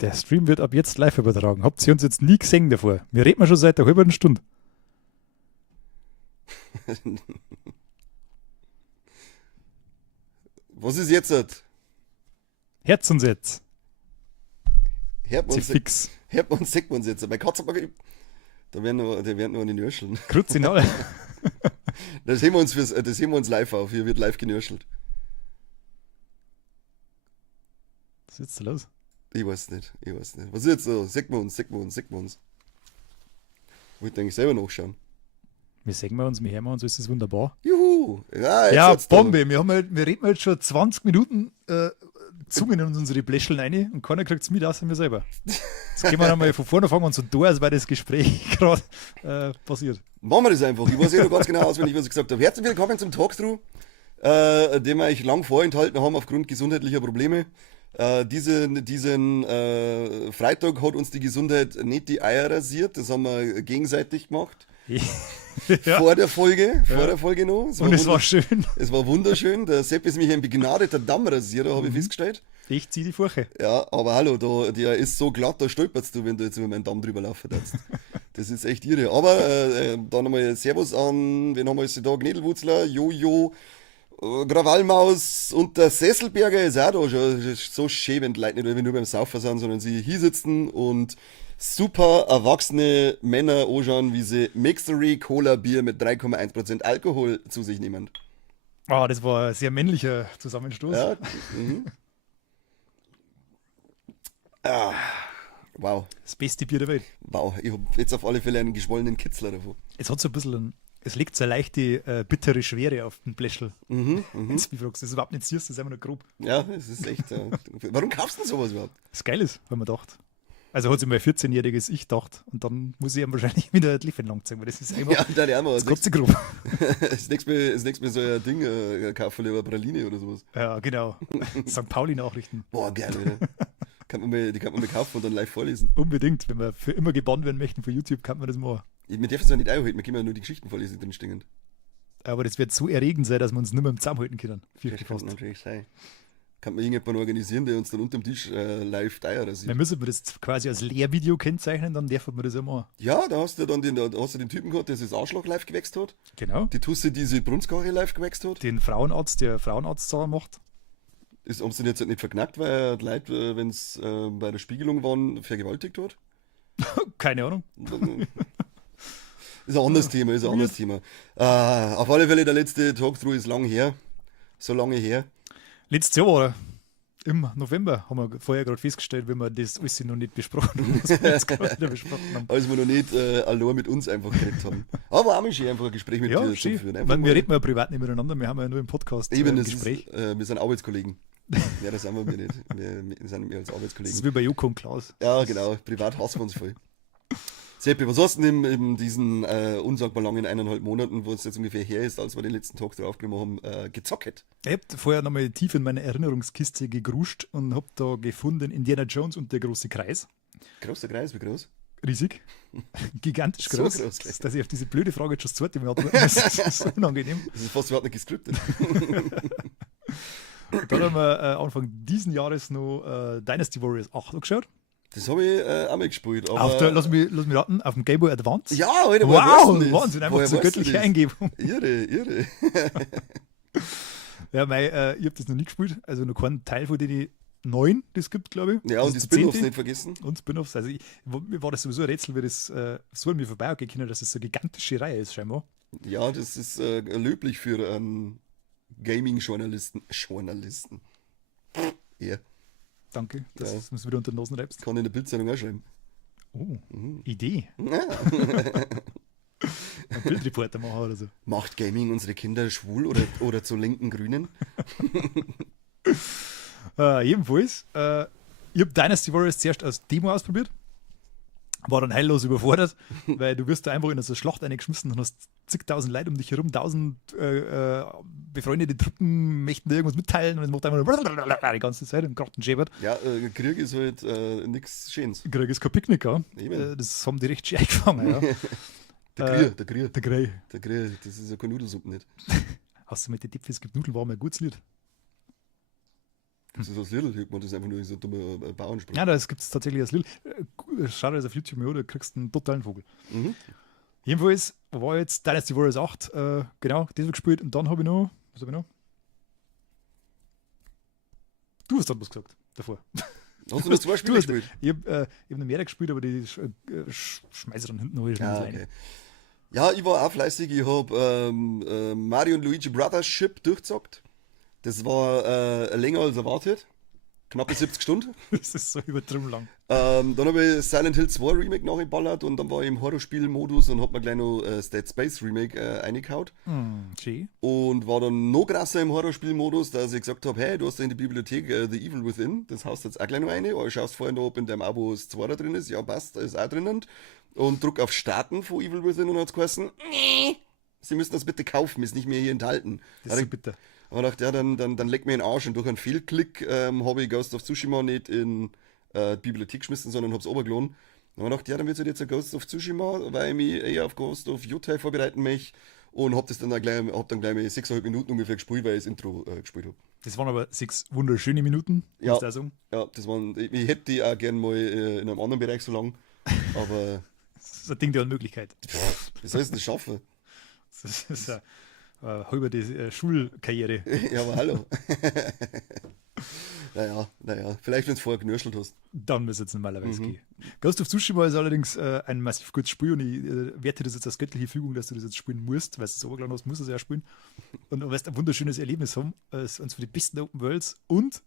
Der Stream wird ab jetzt live übertragen. Habt ihr uns jetzt nie gesehen davor? Wir reden schon seit einer halben Stunde. Was ist jetzt? Herz uns jetzt. Hört man Sie uns, fix. hört man uns, sagt man uns jetzt. Bei Katze, da werden noch eine Nürscheln. Kruzinal. Das heben wir uns live auf. Hier wird live genürschelt. Was ist jetzt los? Ich weiß nicht. Was ist jetzt so? Sagt man uns. Wollte eigentlich selber nachschauen. Wir sehen uns, wir hören uns, ist das wunderbar. Juhu! Ja, jetzt Ja, hat's da. Bombe. Wir reden jetzt schon 20 Minuten zoomen in unsere Bläscheln rein und keiner kriegt es mit, außer wir selber. Jetzt gehen wir nochmal von vorne fangen und so da, als wäre das Gespräch gerade passiert. Machen wir das einfach. Ich weiß noch ganz genau auswendig, was ich gesagt habe. Herzlich willkommen zum Talkthrough, den wir euch lang vorenthalten haben aufgrund gesundheitlicher Probleme. Diesen Freitag hat uns die Gesundheit nicht die Eier rasiert. Das haben wir gegenseitig gemacht. Ja. Vor der Folge noch. Und es war schön. Es war wunderschön. Der Sepp ist mich ein begnadeter Dammrasierer, habe ich festgestellt. Ich ziehe die Furche. Ja, aber hallo, der ist so glatt, da stolperst du, wenn du jetzt über meinen Damm drüber laufen darfst. Das ist echt irre. Aber dann nochmal Servus an, wen haben wir jetzt da? Gnädelwurzler, Jojo, Krawallmaus und der Sesselberger ist auch da schon. Es ist so schön, wenn die Leute nicht nur beim Saufen sind, sondern sie hier sitzen und super erwachsene Männer anschauen, wie sie Mixery Cola Bier mit 3,1% Alkohol zu sich nehmen. Oh, das war ein sehr männlicher Zusammenstoß. Ja, wow, Das beste Bier der Welt. wow, ich habe jetzt auf alle Fälle einen geschwollenen Kitzler davon. Es hat so ein bisschen, es legt so eine leichte, bittere Schwere auf den Bläschel. Jetzt mich fragst, das ist überhaupt nicht süß, das ist einfach nur grob. Ja, es ist echt. Warum kaufst du denn sowas überhaupt? Das geil ist, wenn man dacht. Also hat sich mein 14-jähriges Ich gedacht und dann muss ich ihm wahrscheinlich wieder die Liffen lang zeigen, weil das ist einfach Ja, deine Arme. das kotzt grob. Das nächste Mal so ein Ding kaufen, lieber Praline oder sowas. Ja, genau. St. Pauli-Nachrichten. Boah, geil, Alter. Die kann man mal kaufen und dann live vorlesen. Unbedingt, wenn wir für immer gebannt werden möchten von YouTube, kann man das machen. Wir dürfen es ja nicht einhalten, wir können ja nur die Geschichten vorlesen, die drin stehen. Aber das wird so erregend sein, dass wir uns nicht mehr im Zaum halten können. Das Fürchte kann fast. natürlich sein. Kann man irgendjemanden organisieren, der uns dann unterm Tisch live Eier Dann rasiert. müssen wir das quasi als Lehrvideo kennzeichnen, dann dürfen wir das ja machen. Ja, da hast du den Typen gehabt, der sich das Arschloch live gewächst hat. Genau. Die Tusse, die sich Brunskachel live gewächst hat. Den Frauenarzt, der Frauenarztzahlen macht. Haben sie den jetzt halt nicht verknackt, weil er die Leute, wenn es bei der Spiegelung waren, vergewaltigt hat? Keine Ahnung. Ist ein anderes Thema, auf alle Fälle, der letzte Talkthrough ist lang her. So lange her. Letztes Jahr war er. Im November haben wir vorher gerade festgestellt, wenn wir das alles noch nicht besprochen haben, was wir jetzt gerade wieder besprochen haben. Als wir noch nicht allein mit uns einfach geredet haben. Aber auch mal schön, einfach ein Gespräch mit Ja, dir zu schön. führen. Weil Einfach wir mal- reden ja privat nicht miteinander, wir haben ja nur im Podcast Eben, ein das Gespräch. ist, wir sind Arbeitskollegen. Ja, das sind wir nicht. Wir sind mehr als Das ist Arbeitskollegen. wie bei Joko und Klaus. Ja, genau. Privat hassen wir uns voll. Seppi, was hast du denn in diesen unsagbar langen 1,5 Monaten, wo es jetzt ungefähr her ist, als wir den letzten Talk aufgenommen haben, gezockt? Ich habe vorher nochmal tief in meine Erinnerungskiste gegruscht und habe da gefunden Indiana Jones und der große Kreis. Großer Kreis, wie groß? Riesig. Gigantisch So groß. groß gleich. Dass ich auf diese blöde Frage jetzt schon das zweite Mal hatte. Das ist so unangenehm. Das ist fast überhaupt nicht gescriptet. Und dann haben wir Anfang diesen Jahres noch Dynasty Warriors 8 angeschaut. Das habe ich auch mal gespielt. Aber Lass mich raten, auf dem Game Boy Advance. ja, Alter, woher weißt du Wow, das? Wahnsinn, einfach Woher so weißt du göttliche das? Eingebung. Irre. Ja, ich habe das noch nie gespielt, also noch keinen Teil von den 9, die es gibt, glaube ich. Ja, Das und die ist der Spin-Offs 10. nicht vergessen. Und Spin-Offs. Also mir war das sowieso ein Rätsel, wie das so an mir vorbeigegangen können, dass es so eine gigantische Reihe ist, scheinbar. Ja, das ist löblich für einen Gaming-Journalisten. Ja, Danke, dass Ja. du es wieder unter den Nasen reibst. kann in der Bildzeitung auch schreiben. Oh, Idee. Ja. Ein Bildreporter machen oder so. Macht Gaming unsere Kinder schwul oder zu linken Grünen? Jedenfalls, ich habe Dynasty Warriors zuerst als Demo ausprobiert. War dann heillos überfordert, weil du wirst da einfach in so eine Schlacht eingeschmissen und hast zigtausend Leute um dich herum, 1000 befreundete Truppen möchten dir irgendwas mitteilen und es macht einfach die ganze Zeit und gerade ein Schäbert. Ja, Krieg ist halt nichts Schönes. Ich kriege jetzt kein Picknick an. Eben. Das haben die recht schön eingefangen. Ja. Der Krieg, Der Grey. das ist ja keine Nudelsuppe nicht. Hast du mit den Dipfis gibt Nudeln, war mal ein gutes Lied. Das ist das Little, man, das ist einfach nur so ein dummer Bauernspruch. Ja, das gibt es tatsächlich als Lil. Schau dir das auf YouTube mal an, da kriegst du einen totalen Vogel. Mhm. Jedenfalls war jetzt Dynasty Warriors 8, genau, das habe gespielt und dann habe ich noch, was habe ich noch? Du hast dann was gesagt davor. Hast du noch zwei Spiele gespielt? Ich habe noch mehr gespielt, aber die schmeiße ich dann hinten noch Ja, rein. okay. Ja, ich war auch fleißig. Ich habe Mario und Luigi Brothership durchgezockt. Das war länger als erwartet. Knappe 70 Stunden. Das ist so übertrieben lang. Dann habe ich Silent Hill 2 Remake nachgeballert und dann war ich im Horrorspiel-Modus und habe mir gleich noch Dead Space Remake reingehauen. Schön. Und war dann noch krasser im Horrorspiel-Modus, dass ich gesagt habe, hey, du hast da in der Bibliothek The Evil Within, das haust jetzt auch gleich noch rein, aber schaust vorher noch, ob in deinem Abo das 2 da drin ist. Ja, passt, da ist auch drinnen. Und druck auf Starten von Evil Within und hat es geheißen, nee, Sie müssen das bitte kaufen, ist nicht mehr hier enthalten. Das ist so bitter. Und ich dachte, ja, dann leck mir in den Arsch. Und durch einen Fehlklick habe ich Ghost of Tsushima nicht in die Bibliothek geschmissen, sondern habe es runtergeladen. Und ich dachte, ja, dann wird es jetzt ein Ghost of Tsushima, weil ich mich eher auf Ghost of Utah vorbereiten möchte. Und habe dann gleich mal 6,5 Minuten ungefähr gespielt, weil ich das Intro gespielt habe. Das waren aber 6 wunderschöne Minuten, Ja. muss ich sagen. Ja, ich hätte die auch gern mal in einem anderen Bereich so lang. Aber Das ist ein Ding der Unmöglichkeit. wie soll ich das schaffen? Das ist eine halbe Schulkarriere. Ja, aber hallo. Naja, vielleicht wenn du vorher genörschelt hast. Dann müsste es normalerweise gehen. Ghost of Tsushima ist allerdings ein massiv gutes Spiel und ich werte das jetzt als göttliche Fügung, dass du das jetzt spielen musst, weil du es runtergeladen hast, musst du es ja spielen. Und du wirst ein wunderschönes Erlebnis haben. Es ist eines von den besten Open Worlds und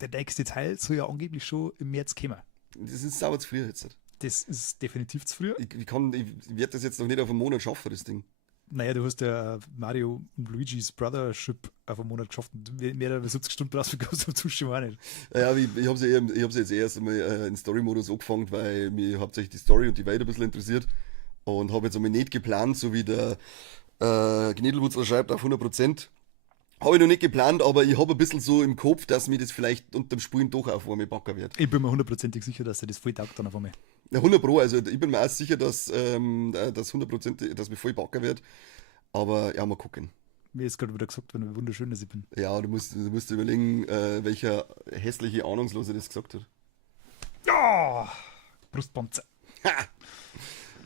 der nächste Teil soll ja angeblich schon im März kommen. Das ist sauber zu früh jetzt. Das ist definitiv zu früh. Ich werde das jetzt noch nicht auf einen Monat schaffen, das Ding. Naja, du hast ja Mario und Luigi's Brothership auf einen Monat geschafft und mehr als 70 Stunden brauchst du Ghost of Tsushima auch nicht. Ja, ich habe sie jetzt erst einmal in Story-Modus angefangen, weil mich hauptsächlich die Story und die Welt ein bisschen interessiert. Und habe jetzt einmal nicht geplant, so wie der Gnedelwurzler schreibt, auf 100%. Habe ich noch nicht geplant, aber ich habe ein bisschen so im Kopf, dass mir das vielleicht unter dem Spulen doch auf einmal backen wird. Ich bin mir hundertprozentig sicher, dass er das voll taugt dann auf einmal. Ja, 100 Pro, also ich bin mir auch sicher, dass 100%, dass mir voll backen wird. Aber ja, mal gucken. Mir ist gerade wieder gesagt, wenn wie wunderschön dass ich bin. Ja, du musst überlegen, welcher hässliche Ahnungslose das gesagt hat. Ja! Brustpanzer.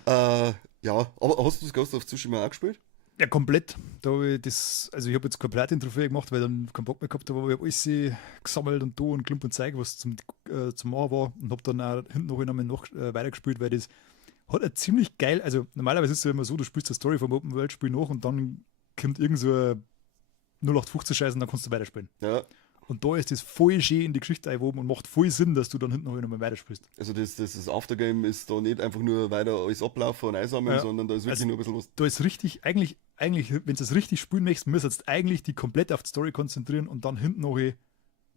Ja, aber hast du das Ghost of Tsushima auch gespielt? Ja, komplett. Da hab ich ich habe jetzt keine Platin-Trophäe gemacht, weil ich dann keinen Bock mehr gehabt habe, aber ich habe alles gesammelt und da und Klump und Zeug, was zum Machen war und habe dann auch hinten noch einmal weitergespielt, weil das hat ein ziemlich geil, also normalerweise ist es ja immer so, du spielst die Story vom Open World Spiel nach und dann kommt irgend so ein 0815 Scheiß und dann kannst du weiterspielen. Ja. Und da ist das voll schön in die Geschichte einwoben und macht voll Sinn, dass du dann hinten noch einmal weiterspielst. Also das Aftergame ist da nicht einfach nur weiter alles ablaufen und einsammeln, Ja. sondern da ist wirklich Also, nur ein bisschen was. Da ist richtig, eigentlich, wenn du es richtig spielen möchtest, müsstest du eigentlich die komplett auf die Story konzentrieren und dann hinten noch den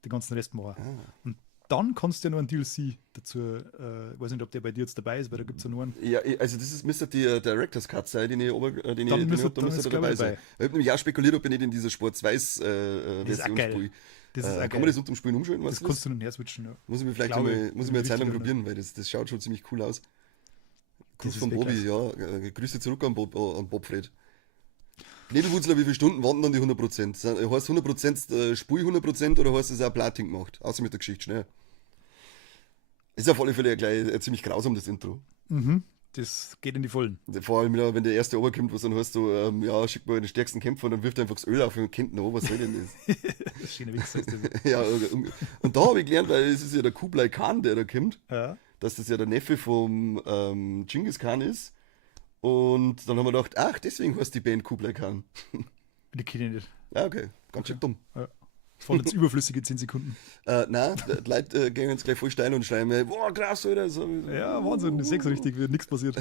ganzen Rest machen. Und dann kannst du ja noch einen DLC dazu, ich weiß nicht, ob der bei dir jetzt dabei ist, weil da gibt es ja nur einen. Ja, also das müsste die Director's Cut sein, den ich Dann müsste da dabei sein. Ich habe nämlich auch spekuliert, ob ich nicht in dieser Schwarz-Weiß-Version geil. spiele. Das ist auch Kann geil. man das unter dem Spielen umschalten? Das kannst du nun her switchen. Ja. Muss ich mir vielleicht Glaube, muss ich mir eine Zeit lang richtig probieren, weil das schaut schon ziemlich cool aus. Gruß ist von wirklich Bobby, ja. Grüße zurück an Bobfred. Gnedelwurzler, wie viele Stunden waren dann die 100%? Heißt 100% Spul 100% oder heißt es auch Platin gemacht? Außer mit der Geschichte, schnell. Ist auf alle Fälle gleich ziemlich grausam, das Intro. Das geht in die Vollen. Vor allem, wenn der erste runterkommt, was dann heißt so, ja, schick mal den stärksten Kämpfer und dann wirft er einfach das Öl auf und kennt noch, was soll denn das? Das ist schöner Witz, sagst du. Ja, und da habe ich gelernt, weil es ist ja der Kublai Khan, der da kommt, Ja. dass das ja der Neffe vom Genghis Khan ist. Und dann haben wir gedacht, ach, deswegen heißt die Band Kublai Khan. Die kenne ich nicht. Ja, okay, ganz schön dumm. Ja. Voll jetzt überflüssige 10 Sekunden. Nein, die Leute gehen jetzt gleich voll steil und schreiben, boah, krass, Alter. So, Ja, Wahnsinn, das ist sechs richtig, wird nichts passiert.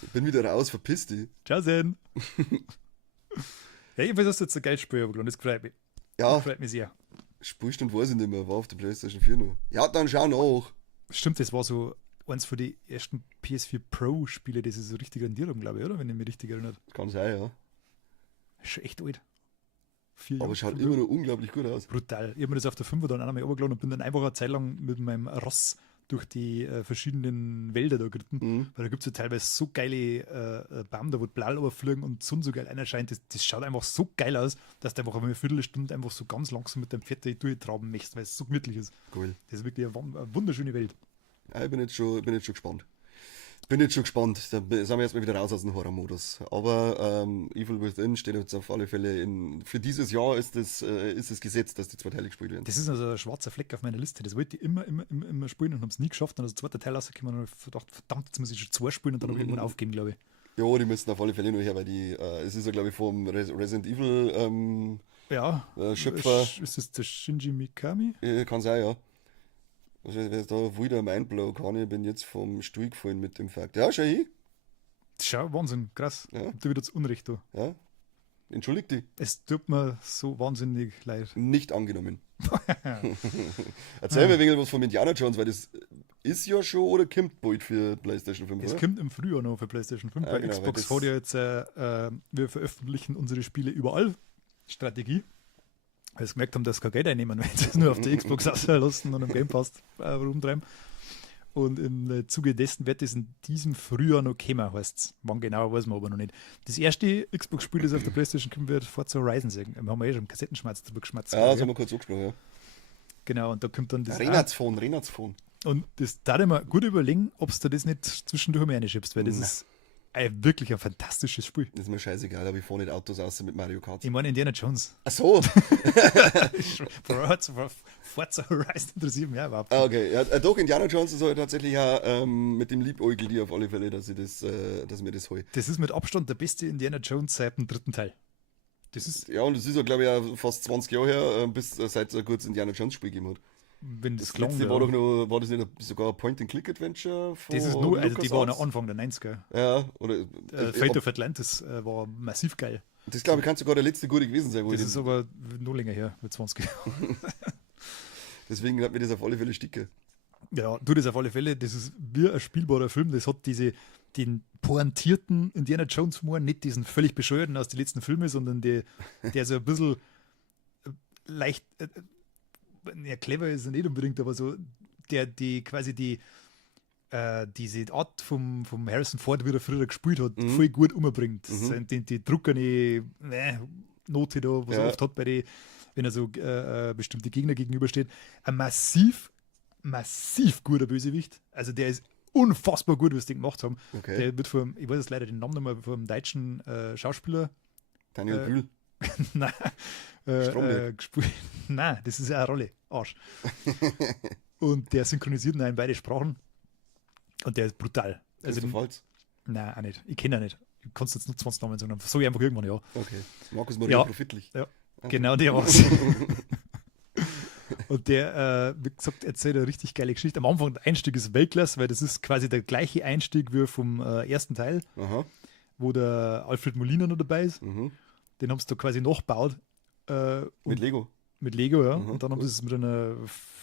Ich bin wieder raus, verpiss dich. Ciao, Sen. Ja, jedenfalls hast du jetzt ein geiles Spiel abgeladen, das freut mich. Ja, Das freut mich sehr. Spielstand weiß ich nicht mehr, war auf der PlayStation 4 noch. Ja, dann schau nach. Stimmt, das war so eins von den ersten PS4 Pro-Spiele, das ist so richtig rendiert, glaube ich, oder? Wenn ich mich richtig erinnere. Kann sein, ja. Ist schon echt alt. 4 Aber Jahre. schaut immer noch unglaublich gut aus. Brutal. Ich habe mir das auf der 5 dann einmal runtergeladen und bin dann einfach eine Zeit lang mit meinem Ross durch die verschiedenen Wälder da geritten. Weil da gibt es ja teilweise so geile Baum, da wo die Blall überfliegen und die Sonne so geil erscheint. Das schaut einfach so geil aus, dass du einfach eine Viertelstunde einfach so ganz langsam mit dem Pferd da durchtraben möchtest, weil es so gemütlich ist. Cool. Das ist wirklich eine wunderschöne Welt. Ja, ich bin jetzt schon gespannt. Bin jetzt schon gespannt. Da sind wir erstmal wieder raus aus dem Horror-Modus. Aber Evil Within steht jetzt auf alle Fälle für dieses Jahr ist es gesetzt, dass die zwei Teile gespielt werden. Das ist also ein schwarzer Fleck auf meiner Liste. Das wollte ich immer spielen und habe es nie geschafft. Dann ist der zweite Teil rausgekommen und habe gedacht, verdammt, jetzt muss ich schon 2 spielen und dann habe ich irgendwann aufgeben, glaube ich. Ja, die müssen auf alle Fälle nur her, weil es ist ja, glaube ich, vom Resident Evil Schöpfer. Ist das der Shinji Mikami? Kann sein, ja. Also, wer da wieder Mindblow kann, ich bin jetzt vom Stuhl gefallen mit dem Fakt. Ja, schau hin. Schau, Wahnsinn, krass. Ja. Habt ihr wieder zu Unrecht da. Ja. Entschuldigt dich. Es tut mir so wahnsinnig leid. Nicht angenommen. Erzähl mir ein wenig was von Indiana Jones, weil das ist ja schon oder kommt bald für PlayStation 5, Es oder? kommt im Frühjahr noch für PlayStation 5. Ja, Bei genau, Xbox weil hat ja jetzt, wir veröffentlichen unsere Spiele überall. Strategie. Weil sie gemerkt haben, dass sie kein Geld einnehmen, wenn sie es nur auf der Xbox auslassen und im Game Pass rumtreiben. Und im Zuge dessen wird es in diesem Frühjahr noch kommen, heißt es. Wann genau, weiß man aber noch nicht. Das erste Xbox-Spiel, das auf der PlayStation kommen wird, Forza Horizon sagen. Wir haben ja schon einen Kassettenschmerz drüber geschmatzt. Ja, das haben wir kurz angesprochen, ja. Genau, und da kommt dann das. Renatsphone. Und das darf ich mir gut überlegen, ob du das nicht zwischendurch mal reinschiebst, weil das ist wirklich ein fantastisches Spiel. Das ist mir scheißegal, aber ich fahre nicht Autos aus mit Mario Kart. Ich meine Indiana Jones. Ach so. Forza Horizon interessiert mich auch überhaupt. Ah, okay. Ja, doch, Indiana Jones ist halt tatsächlich ja mit dem Liebäugel die auf alle Fälle, dass mir das hole. Das ist mit Abstand der beste Indiana Jones seit dem 3. Teil. Das ist, Ja, und das ist ja, glaube ich, auch fast 20 Jahre her, bis seit es ein kurzes Indiana Jones Spiel gegeben hat. wenn das Das letzte klang, war das nicht sogar ein Point-and-Click-Adventure von das ist nur, also die waren LucasArts? am Anfang der 90er. Ja, oder Fate of Atlantis war massiv geil. das glaube ich kann sogar der letzte gute gewesen sein. Wo Das ich ist aber noch länger her, mit 20 Jahren. deswegen hat mir das auf alle Fälle Sticke. Ja, du, das auf alle Fälle, das ist wie ein spielbarer Film, das hat den pointierten Indiana Jones Humor, nicht diesen völlig bescheuerten aus den letzten Filmen, sondern der so ein bisschen leicht, ja, clever ist er nicht unbedingt, aber so, diese Art vom Harrison Ford, wie er früher gespielt hat, voll gut umbringt. Die druckerne Note da, was er oft hat, wenn er so bestimmte Gegner gegenübersteht. Ein massiv guter Bösewicht. Also der ist unfassbar gut, was die gemacht haben. Okay. Der wird ich weiß jetzt leider den Namen nicht mehr, vom deutschen Schauspieler. Daniel Brühl. Nein. Stromberg. Gespielt. Nein, das ist ja eine Rolle. Arsch. Und der synchronisiert ihn in beide Sprachen. Und der ist brutal. Also, Christoph Waltz. nein, auch nicht. Ich kenne ihn nicht. Du kannst jetzt nur 20 Namen sagen, so einfach irgendwann, ja. Okay. Markus Maria Ja. Profitlich. Ja, Okay. genau der war's. Und der, wie gesagt, erzählt eine richtig geile Geschichte. Am Anfang der Einstieg ist Weltklasse, weil das ist quasi der gleiche Einstieg wie vom ersten Teil, Aha. wo der Alfred Molina noch dabei ist. Mhm. Den haben sie da quasi nachgebaut. Mit Lego. Mit Lego, ja. Mhm, Und dann haben cool. sie es mit einer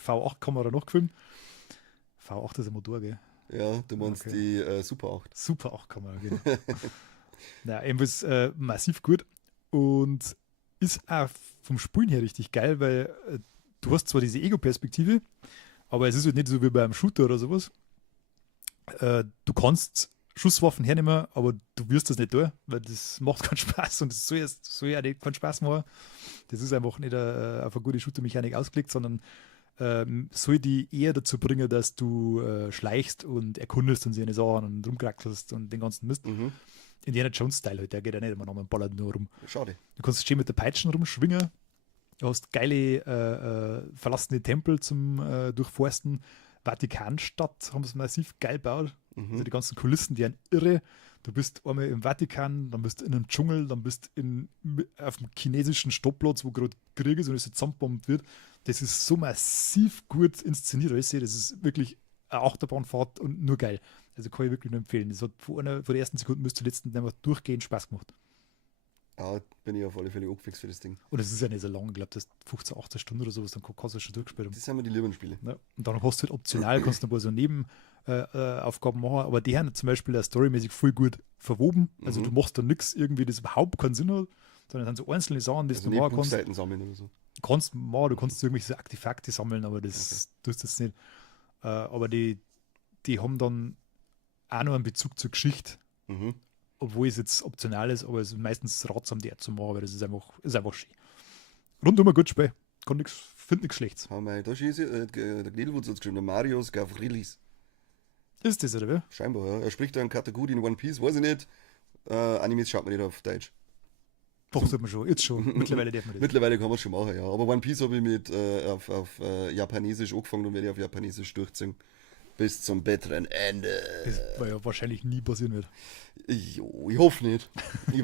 V8-Kamera nachgefilmt. V8 ist ein Motor, gell? Ja, du meinst Okay. die Super 8. Super 8-Kamera, genau. Ja, ebenfalls massiv gut. Und ist auch vom Spielen her richtig geil, weil du hast zwar diese Ego-Perspektive, aber es ist halt nicht so wie beim Shooter oder sowas. Du kannst Schusswaffen hernehmen, aber du wirst das nicht tun, weil das macht keinen Spaß und das soll ja nicht keinen Spaß machen. Das ist einfach nicht auf eine gute Shooter-Mechanik ausgelegt, sondern soll die eher dazu bringen, dass du schleichst und erkundest und sie eine Sachen und rumkraxelst und den ganzen Mist. Mhm. Indiana Jones-Style halt, der geht ja nicht immer noch mit dem Ballern nur rum. Schade. Du kannst schön mit der Peitschen rumschwingen, du hast geile verlassene Tempel zum Durchforsten. Vatikanstadt haben sie massiv geil gebaut. Also die ganzen Kulissen, die sind irre. Du bist einmal im Vatikan, dann bist du in einem Dschungel, dann bist du auf dem chinesischen Stoppplatz, wo gerade Krieg ist und es zusammenbombt wird. Das ist so massiv gut inszeniert. Das ist wirklich eine Achterbahnfahrt und nur geil. Also kann ich wirklich nur empfehlen. Das hat von der ersten Sekunde bis zur letzten einfach durchgehend Spaß gemacht. Ja, bin ich auf alle Fälle angefixt für das Ding. Und es ist ja nicht so lang, ich glaube, das ist 15, 18 Stunden oder sowas, dann kannst du schon durchgespielt haben. Das sind mir die Lieblingsspiele. Ja. Und dann hast du halt optional, kannst du ein paar so Nebenaufgaben machen, aber die haben zum Beispiel storymäßig voll gut verwoben. Also du machst da nichts irgendwie, das überhaupt keinen Sinn hat, sondern dann so einzelne Sachen, die Also du nicht machen kannst. Buchseiten sammeln oder so. Du kannst irgendwelche Artefakte sammeln, aber das tust du jetzt nicht. aber die haben dann auch noch einen Bezug zur Geschichte, Mhm. obwohl es jetzt optional ist, aber es ist meistens ratsam, die zu machen, weil das ist einfach schön. Rundum ein gutes Spiel. Finde nichts Schlechtes. Hau mal, da schießt der Gnädelwutz hat geschrieben, der Marius Gavrilis. Ist das, oder wie? Scheinbar, ja. Er spricht da in Kategorie in One Piece, weiß ich nicht. Animes schaut man nicht auf Deutsch. Doch, sollte man schon. Jetzt schon. Mittlerweile darf man das. Mittlerweile kann man es schon machen, ja. Aber One Piece habe ich mit auf Japanesisch angefangen und werde ich auf Japanesisch durchziehen. Bis zum bitteren Ende. Das war ja wahrscheinlich nie passieren wird. Ich hoffe nicht. Mir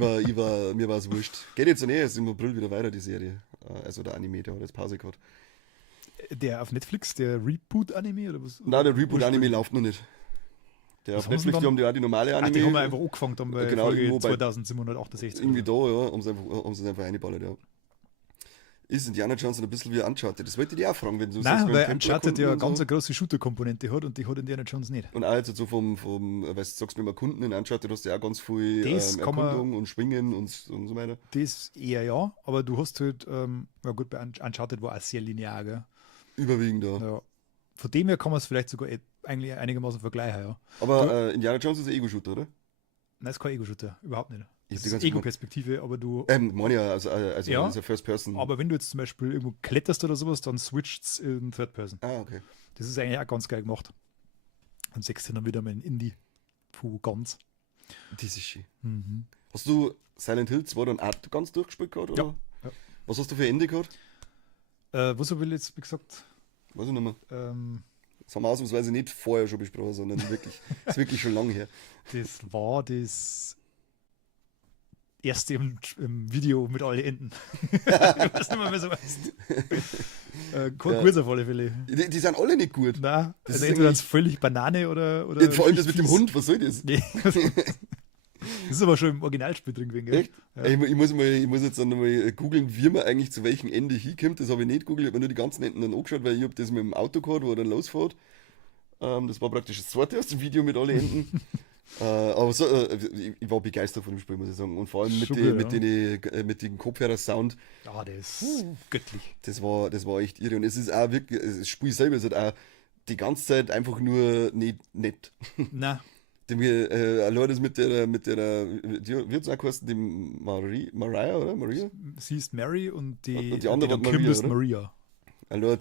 war es wurscht. Geht jetzt nicht, ist im April wieder weiter, die Serie. Also der Anime, der hat jetzt Pause gehabt. Der auf Netflix, der Reboot-Anime oder was? Nein, der Reboot-Anime läuft noch nicht. Der Was auf haben sie Netflix, die dann? haben die auch die normale Anime. Die haben wir einfach angefangen dann bei Genau, Folge irgendwo bei- 2768. Irgendwie da, ja, haben sie einfach reingeballert, ja. Ist Indiana Jones ein bisschen wie Uncharted? Das wollte ich dich auch fragen, wenn du Nein, mit weil dem Uncharted ja Templer eine ganz so. eine große Shooter-Komponente hat und die hat Indiana Jones nicht. Und auch jetzt so weil du sagst, mit dem Erkunden in Uncharted hast du ja auch ganz viel Das kann man- Erkundung und Schwingen und so weiter. Das eher ja, aber du hast halt, ja gut, bei Uncharted war auch sehr linear, gell? Überwiegend, ja. Ja. Von dem her kann man es vielleicht sogar eigentlich einigermaßen vergleichen, ja. Aber Indiana Jones ist ein Ego-Shooter, oder? Nein, es ist kein Ego-Shooter, überhaupt nicht. Ich Das hab die ist ganze Zeit Ego-Perspektive, aber du. Meine ja, also Ja, ist ja First Person. Aber wenn du jetzt zum Beispiel irgendwo kletterst oder sowas, dann switcht es in Third Person. Okay. Das ist eigentlich auch ganz geil gemacht. Und sechst du dann wieder mal in Indie. Puh, ganz. Das ist schön. Mhm. Hast du Silent Hill 2 dann auch ganz durchgespielt gehabt, oder? Ja. Was hast du für Ende gehabt? Was habe ich jetzt, wie gesagt, Weiß ich nicht mehr. ähm, Das haben wir ausnahmsweise nicht vorher schon besprochen, sondern wirklich, ist wirklich schon lange her. das war das erste im Video mit allen Enden. Ich weiß nicht mehr, wer so heißt. Kein Ja. Kurz auf alle Fälle. Die sind alle nicht gut. Nein, Das also ist entweder eigentlich- ist völlig Banane oder Vor allem das mit dem fies. Hund, was soll das? Nee. Das ist aber schon im Originalspiel drin gewesen, gell? Echt? Ja. Ich muss jetzt dann nochmal googeln, wie man eigentlich zu welchem Ende hinkommt. Das habe ich nicht googelt, ich habe mir nur die ganzen Enden dann angeschaut, weil ich habe das mit dem Auto gehabt, wo er dann losfährt. Das war praktisch das zweite aus dem Video mit allen Enden. Aber so, ich war begeistert von dem Spiel, muss ich sagen. Und vor allem Schon gut, mit dem Kopfhörer-Sound, Ja, der ist göttlich. das war echt irre. Und es ist auch wirklich, das Spiel selber ist halt auch die ganze Zeit einfach nur nicht nett. Na, Allein das mit der, wie hat es auch geheißen, die Mariah, oder? Maria? sie ist Mary und die, Und die andere dann war Kim Maria, ist oder? Maria. Allein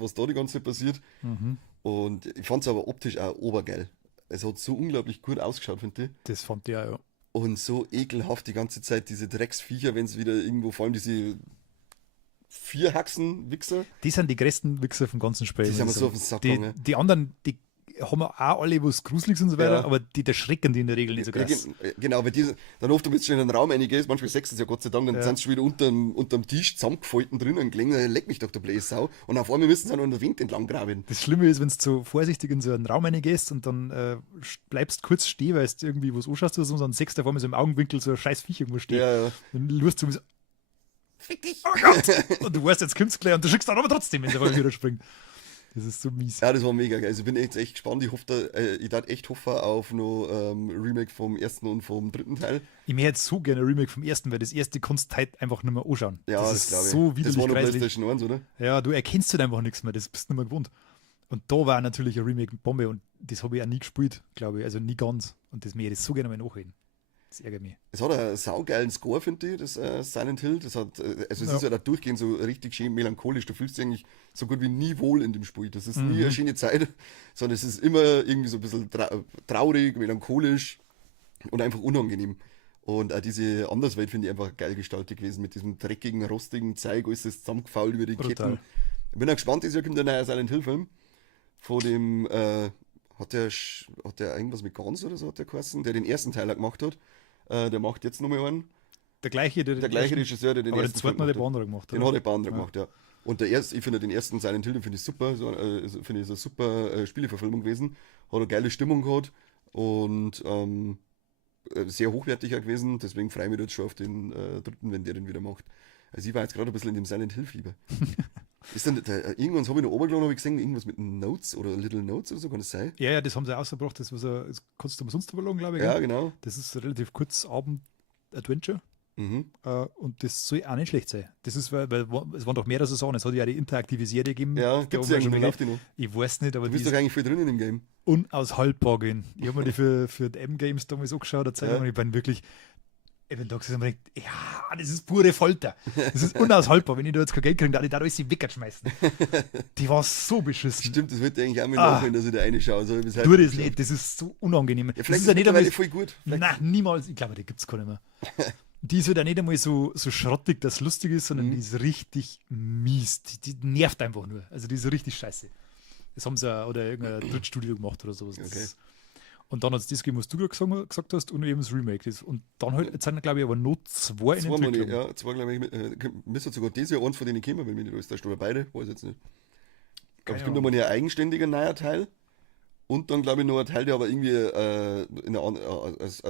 was da die ganze Zeit passiert. Mhm. Und ich fand es aber optisch auch obergeil. Es hat so unglaublich gut ausgeschaut, finde ich. Das fand der ja. Und so ekelhaft die ganze Zeit, diese Drecksviecher, wenn es wieder irgendwo, vor allem diese Vierhaxen-Wichser. Die sind die größten Wichser vom ganzen Spiel. Die sind muss mir ich so sagen. auf den Sack gegangen. Die anderen, die haben auch alle was Gruseliges und so weiter, Ja. aber die erschrecken die in der Regel nicht so krass. Genau, weil die dann oft, wenn du schon in den Raum reingehst, manchmal sechs ist ja Gott sei Dank, dann Ja. sind sie schon wieder unterm Tisch zusammengefalten drin und gelegen, leck mich doch, der blöde Sau. Und auf einmal müssen sie dann an der Wind entlang graben. Das Schlimme ist, wenn du so vorsichtig in so einen Raum reingehst und dann bleibst kurz stehen, weil du irgendwie was anschaust oder so, und dann siehst du auf einmal so im Augenwinkel so ein scheiß Viech irgendwo stehen. Ja, Dann lust du so, fick dich! oh Gott! Und du weißt, jetzt kommt's gleich und du schickst dann aber trotzdem, wenn der mal wieder springt. Das ist so mies. Ja, das war mega geil. Also ich bin echt gespannt. Ich hoffe, ich darf echt hoffen auf noch Remake vom ersten und vom dritten Teil. Ich mir jetzt so gerne ein Remake vom ersten, weil das erste kannst du halt einfach nicht mehr anschauen. Ja, das ist glaube ich. so das widerlich war noch kreislich. PlayStation 1, oder? Ja, du erkennst halt einfach nichts mehr, das bist du nicht mehr gewohnt. Und da war natürlich ein Remake mit Bombe und das habe ich auch nie gespielt, glaube ich, also nie ganz. Und das mir das so gerne mal nachreden. Das ärgert mich. Es hat einen saugeilen Score, finde ich, das Silent Hill. Das hat, also es ist halt auch durchgehend so richtig schön melancholisch. Du fühlst dich eigentlich so gut wie nie wohl in dem Spiel. Das ist nie eine schöne Zeit, sondern es ist immer irgendwie so ein bisschen traurig, melancholisch und einfach unangenehm. Und auch diese Anderswelt finde ich einfach geil gestaltet gewesen, mit diesem dreckigen, rostigen Zeug, alles das zusammengefault über die Brutal. Ketten. Ich bin auch gespannt, dieses Jahr kommt der neue Silent Hill Film. Von dem, hat der irgendwas mit Gans oder so, hat der geheißen, der den ersten Teil auch gemacht hat. Der macht jetzt nochmal einen. Der gleiche, der Der Regisseur, der den aber den ersten zweiten Film hat der gemacht andere gemacht. Den oder? hat der Bandra gemacht, ja. Und ich finde den ersten Silent Hill, den finde ich super. Finde ich eine super Spieleverfilmung gewesen. Hat eine geile Stimmung gehabt und sehr hochwertiger gewesen. Deswegen freue ich mich jetzt schon auf den dritten, wenn der den wieder macht. Also ich war jetzt gerade ein bisschen in dem Silent Hill Fieber. Ist dann, irgendwann habe ich noch oben habe ich gesehen, irgendwas mit Notes oder Little Notes oder so, kann das sein? Ja, das haben sie ausgebracht, das kannst du umsonst verloren, glaube ich. Ja, gell? genau. Das ist relativ kurz Abend-Adventure. Und das soll auch nicht schlecht sein. Das ist, weil es waren doch mehrere Saisonen. Es hat ja die interaktive Serie gegeben. Ja, Da gibt es haben wir ja schon schon, mal läuft die noch. Ich weiß nicht, aber Du die bist doch ist eigentlich voll drin in dem Game. unaushaltbar gehen. Ich habe mir die für die M-Games damals angeschaut, eine Zeit lang, Ja. und ich bin wirklich, ich bin da gesessen und mir gedacht, ja, das ist pure Folter. Das ist unaushaltbar. Wenn ich da jetzt kein Geld kriege, dann darf ich sie wegschmeißen. Die war so beschissen. Stimmt, das würde ich eigentlich auch mal nachholen, dass ich da reinschaue. So, bis heute Tu das geschafft. nicht, das ist so unangenehm. Ja, Das vielleicht ist ist ja es nicht mittlerweile einmal, voll gut. Vielleicht- nein, niemals, ich glaube, die gibt es gar nicht mehr. Die ist halt auch nicht einmal so schrottig, dass es lustig ist, sondern die ist richtig mies. Die nervt einfach nur. Also die ist richtig scheiße. Das haben sie ja, oder irgendein Drittstudio gemacht oder sowas. Das Okay. ist- Und dann hat es das gegeben, was du gerade gesagt hast, und eben das Remake. Und dann halt, jetzt sind, glaube ich, aber noch zwei in Zweimal, Entwicklung. ja, zwei glaube ich, müsste sogar dieses Jahr eins von denen kommen, wenn mich nicht alles täuscht, oder beide, weiß ich jetzt nicht. Aber Keine es gibt Ahnung. nochmal ein eigenständiger neuer Teil und dann glaube ich noch ein Teil, der aber irgendwie in ein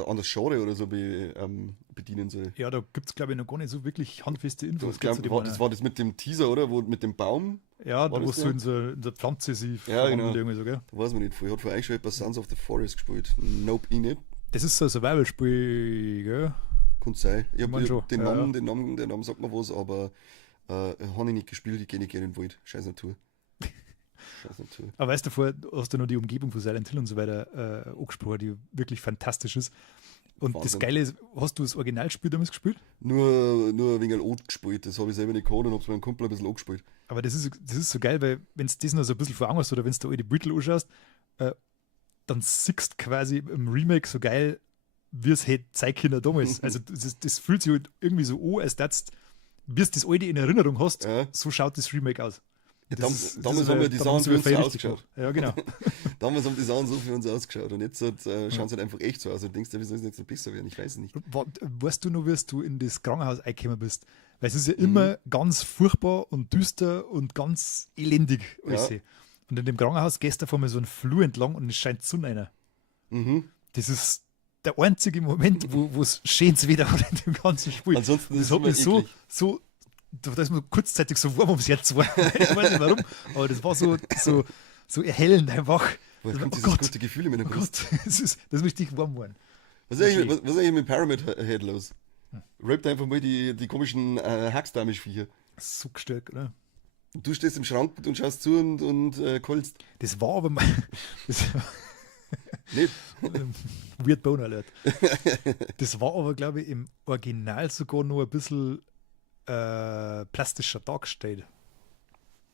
anderes Genre oder so bedienen soll. Ja, da gibt es, glaube ich, noch gar nicht so wirklich handfeste Infos. Ich glaube, Gibt's ja das war das mit dem Teaser, oder? Wo, mit dem Baum, ja, da war wo das so der? in so Pflanze sie Ja, verwandelt genau. irgendwie so, gell? da weiß man nicht viel. Hat vor euch schon etwas Sons of the Forest gespielt. Nope, ich nicht. Das ist so ein Survival-Spiel, gell? Kann sein. Ich Ich mein hab schon, den, ja, Namen, der Name sagt mir was, aber habe ich nicht gespielt, ich gehe nicht gerne in den Wald. Scheiß Natur. Scheiß Natur. Aber weißt du, vorher hast du noch die Umgebung von Silent Hill und so weiter angesprochen, die wirklich fantastisch ist. Und das Wahnsinn. Geile ist, hast du das Originalspiel damals gespielt? Nur ein wenig Ot gespielt. Das habe ich selber nicht gehabt und habe es meinem Kumpel ein bisschen angespielt. Aber das ist so geil, weil wenn du das noch so ein bisschen vor Augen hast oder wenn du da alte Büttel anschaust, dann siehst du quasi im Remake so geil, wie es hätte sein können damals. Also das fühlt sich halt irgendwie so an, als dass wie du das alte in Erinnerung hast, Ja. so schaut das Remake aus. Ja, Das damals ist haben wir halt- die da Sachen sie für uns voll so richtig ausgeschaut. gemacht. Ja, genau. Damals haben die Sachen so für uns ausgeschaut und jetzt schauen sie halt einfach echt so aus. Und denkst du, wie soll es jetzt noch besser werden? Ich weiß es nicht. Weißt du noch, wie du in das Krankenhaus eingekommen bist? Weil es ist ja immer ganz furchtbar und düster und ganz elendig. Alles. Ja. Und in dem Krankenhaus gehst du auf einmal so einen Flur entlang und es scheint die Sonne rein. Mhm. Das ist der einzige Moment, wo es schönes Wetter hat in dem ganzen Spiel. Ansonsten ist das es hat immer mich so, eklig. da ist mir kurzzeitig so warm ums Herz geworden. Ich weiß nicht warum, aber das war so erhellend einfach. Woher Oh kommt dieses Gott, gute Gefühl in meiner oh Brust? Gott, das ist richtig warm geworden. Was ist eigentlich mit Pyramid Head los? Rappt einfach mal die komischen Hackstamisch-Viecher. So gestört, oder? Du stehst im Schrank und schaust zu und kolst. Das war aber mal. Das, Nicht? Weird Bone Alert. Das war aber, glaube ich, im Original sogar noch ein bisschen plastischer dargestellt.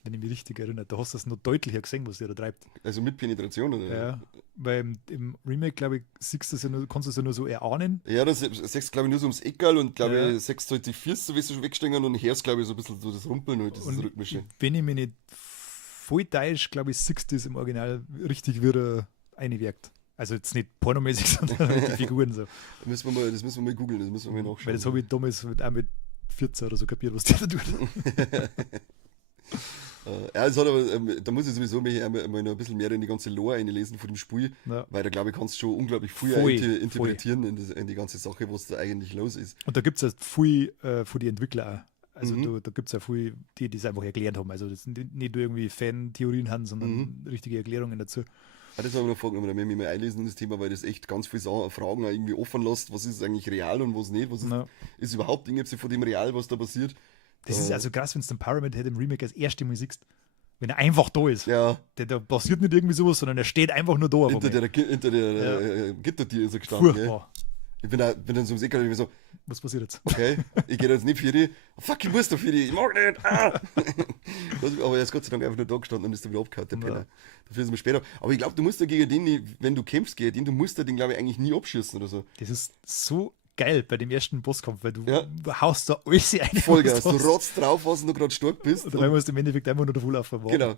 Wenn ich mich richtig erinnere. Da hast du es noch deutlicher gesehen, was der da treibt. Also mit Penetration, oder? Ja. Weil im Remake, glaube ich, siehst du es ja nur, kannst du es ja nur so erahnen. Ja, das sechst glaube ich nur so ums Eckerl und glaube Ja. ich sechst halt die Füße so wie so wegstehen und hörst glaube ich so ein bisschen so das Rumpeln halt, dieses Und Rhythmische. wenn ich mich nicht voll täusche, glaube ich, siehst du es im Original richtig wieder einwirkt. Also jetzt nicht pornomäßig, sondern mit den Figuren so. Das müssen wir mal googeln, das müssen wir mal nachschauen. Weil das habe ich damals auch mit 14 oder so kapiert, was der da tut. Ja, es hat aber, da muss ich sowieso mal noch ein bisschen mehr in die ganze Lore einlesen von dem Spiel, Ja. weil da glaube ich kannst du schon unglaublich viel Voll, interpretieren in die ganze Sache, was da eigentlich los ist. Und da gibt es ja viel von den Entwicklern auch. Also Mhm. da gibt es ja viel, die das einfach erklärt haben. Also das sind nicht nur irgendwie Fan-Theorien haben, sondern richtige Erklärungen dazu. Ja, das habe ich noch vorgenommen, da möchte ich mich mal einlesen in das Thema, weil das echt ganz viele Fragen auch irgendwie offen lässt, was ist eigentlich real und was nicht, was ist, Ja. ist überhaupt irgendwie von dem real, was da passiert. Das ist also krass, wenn du den Pyramid Head im Remake als erste Mal siehst. Wenn er einfach da ist. Ja, Da passiert nicht irgendwie sowas, sondern er steht einfach nur da. auf hinter einmal. der Gittertür ist er gestanden. Gell? Furchtbar. Ich bin dann so im Säckerl so, Was passiert jetzt? okay, ich gehe jetzt nicht für die. Fuck, ich muss doch für die, ich mag nicht. Ah. Aber er ist Gott sei Dank einfach nur da gestanden und ist dann wieder abgehauen, der Penner. Dafür ist mir später. Aber ich glaube, du musst ja gegen den, wenn du kämpfst gegen den, du musst ja den, glaube ich, eigentlich nie abschießen oder so. Das ist so geil bei dem ersten Bosskampf, weil du Ja. haust da alles ein. Vollgas, was du hast. rotzt drauf, was du gerade stark bist. Und dann musst du im Endeffekt einfach nur der Volllaufen machen. Genau.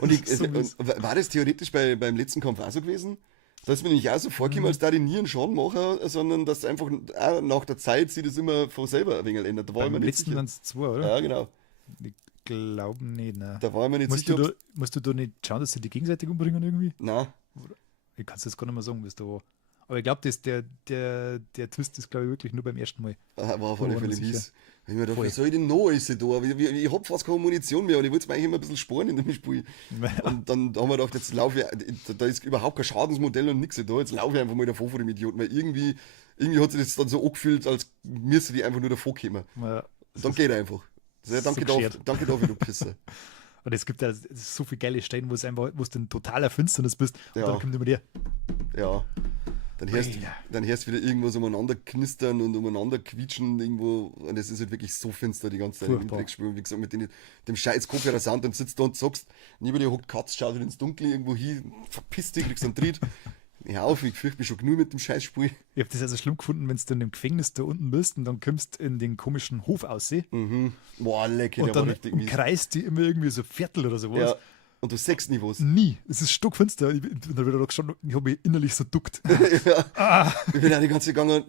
Und, So mies. war das theoretisch beim letzten Kampf auch so gewesen? Da ist mir nämlich auch so vorgekommen, als da die nie einen Schaden machen, sondern dass einfach auch nach der Zeit sich das immer von selber ein wenig ändert. Da war ich mir Beim nicht letzten sicher. waren es zwei, oder? Ja, genau. Ich glaube nicht, ne. Da war ich mir nicht Musst sicher. musst du da nicht schauen, dass sie die gegenseitig umbringen irgendwie? Nein. Ich kann es jetzt gar nicht mehr sagen, was da war. Aber ich glaube, der Twist ist, glaube ich, wirklich nur beim ersten Mal. War auf Oh, alle war Fälle mir sicher. mies. Ich mir gedacht, Voll. was soll ich denn noch alles da? Ich hab fast keine Munition mehr und ich wollte es mir eigentlich immer ein bisschen sparen in dem Spiel. Und dann haben wir gedacht, jetzt laufe ich, da ist überhaupt kein Schadensmodell und nichts da, jetzt laufe ich einfach mal davor vor dem Idioten, weil irgendwie irgendwie hat sich das dann so angefühlt, als müsste die einfach nur davor kommen. Ja, Dann geht er einfach. Ja, danke, so danke dafür, du Pisser. und es gibt ja so viele geile Stellen, wo es in totaler Finsternis bist und Ja. dann kommt immer der. Ja. Dann Alter. hörst du wieder irgendwas umeinander knistern und umeinander quietschen irgendwo. Und es ist halt wirklich so finster die ganze Zeit im Furchtbar. Dreckspiel. Wie gesagt, mit dem scheiß Kopfhörer-Sound, dann sitzt du da und sagst, neben dir hockt Katz, schaut ins Dunkel irgendwo hin, verpisst dich, kriegst einen Tritt. Hör auf, ich fürchte mich schon genug mit dem Scheißspiel. Ich habe das also schlimm gefunden, wenn du dann im Gefängnis da unten bist und dann kommst in den komischen Hof aussehen Boah, lecker, und der war dann richtig mies. umkreist die immer irgendwie so ein Viertel oder sowas. Ja. Und du sagst nie was. Nie. Es ist stockfinster. Ich bin da wieder gestanden, ich habe mich innerlich so duckt. Ja. Ich bin ja die ganze Zeit gegangen,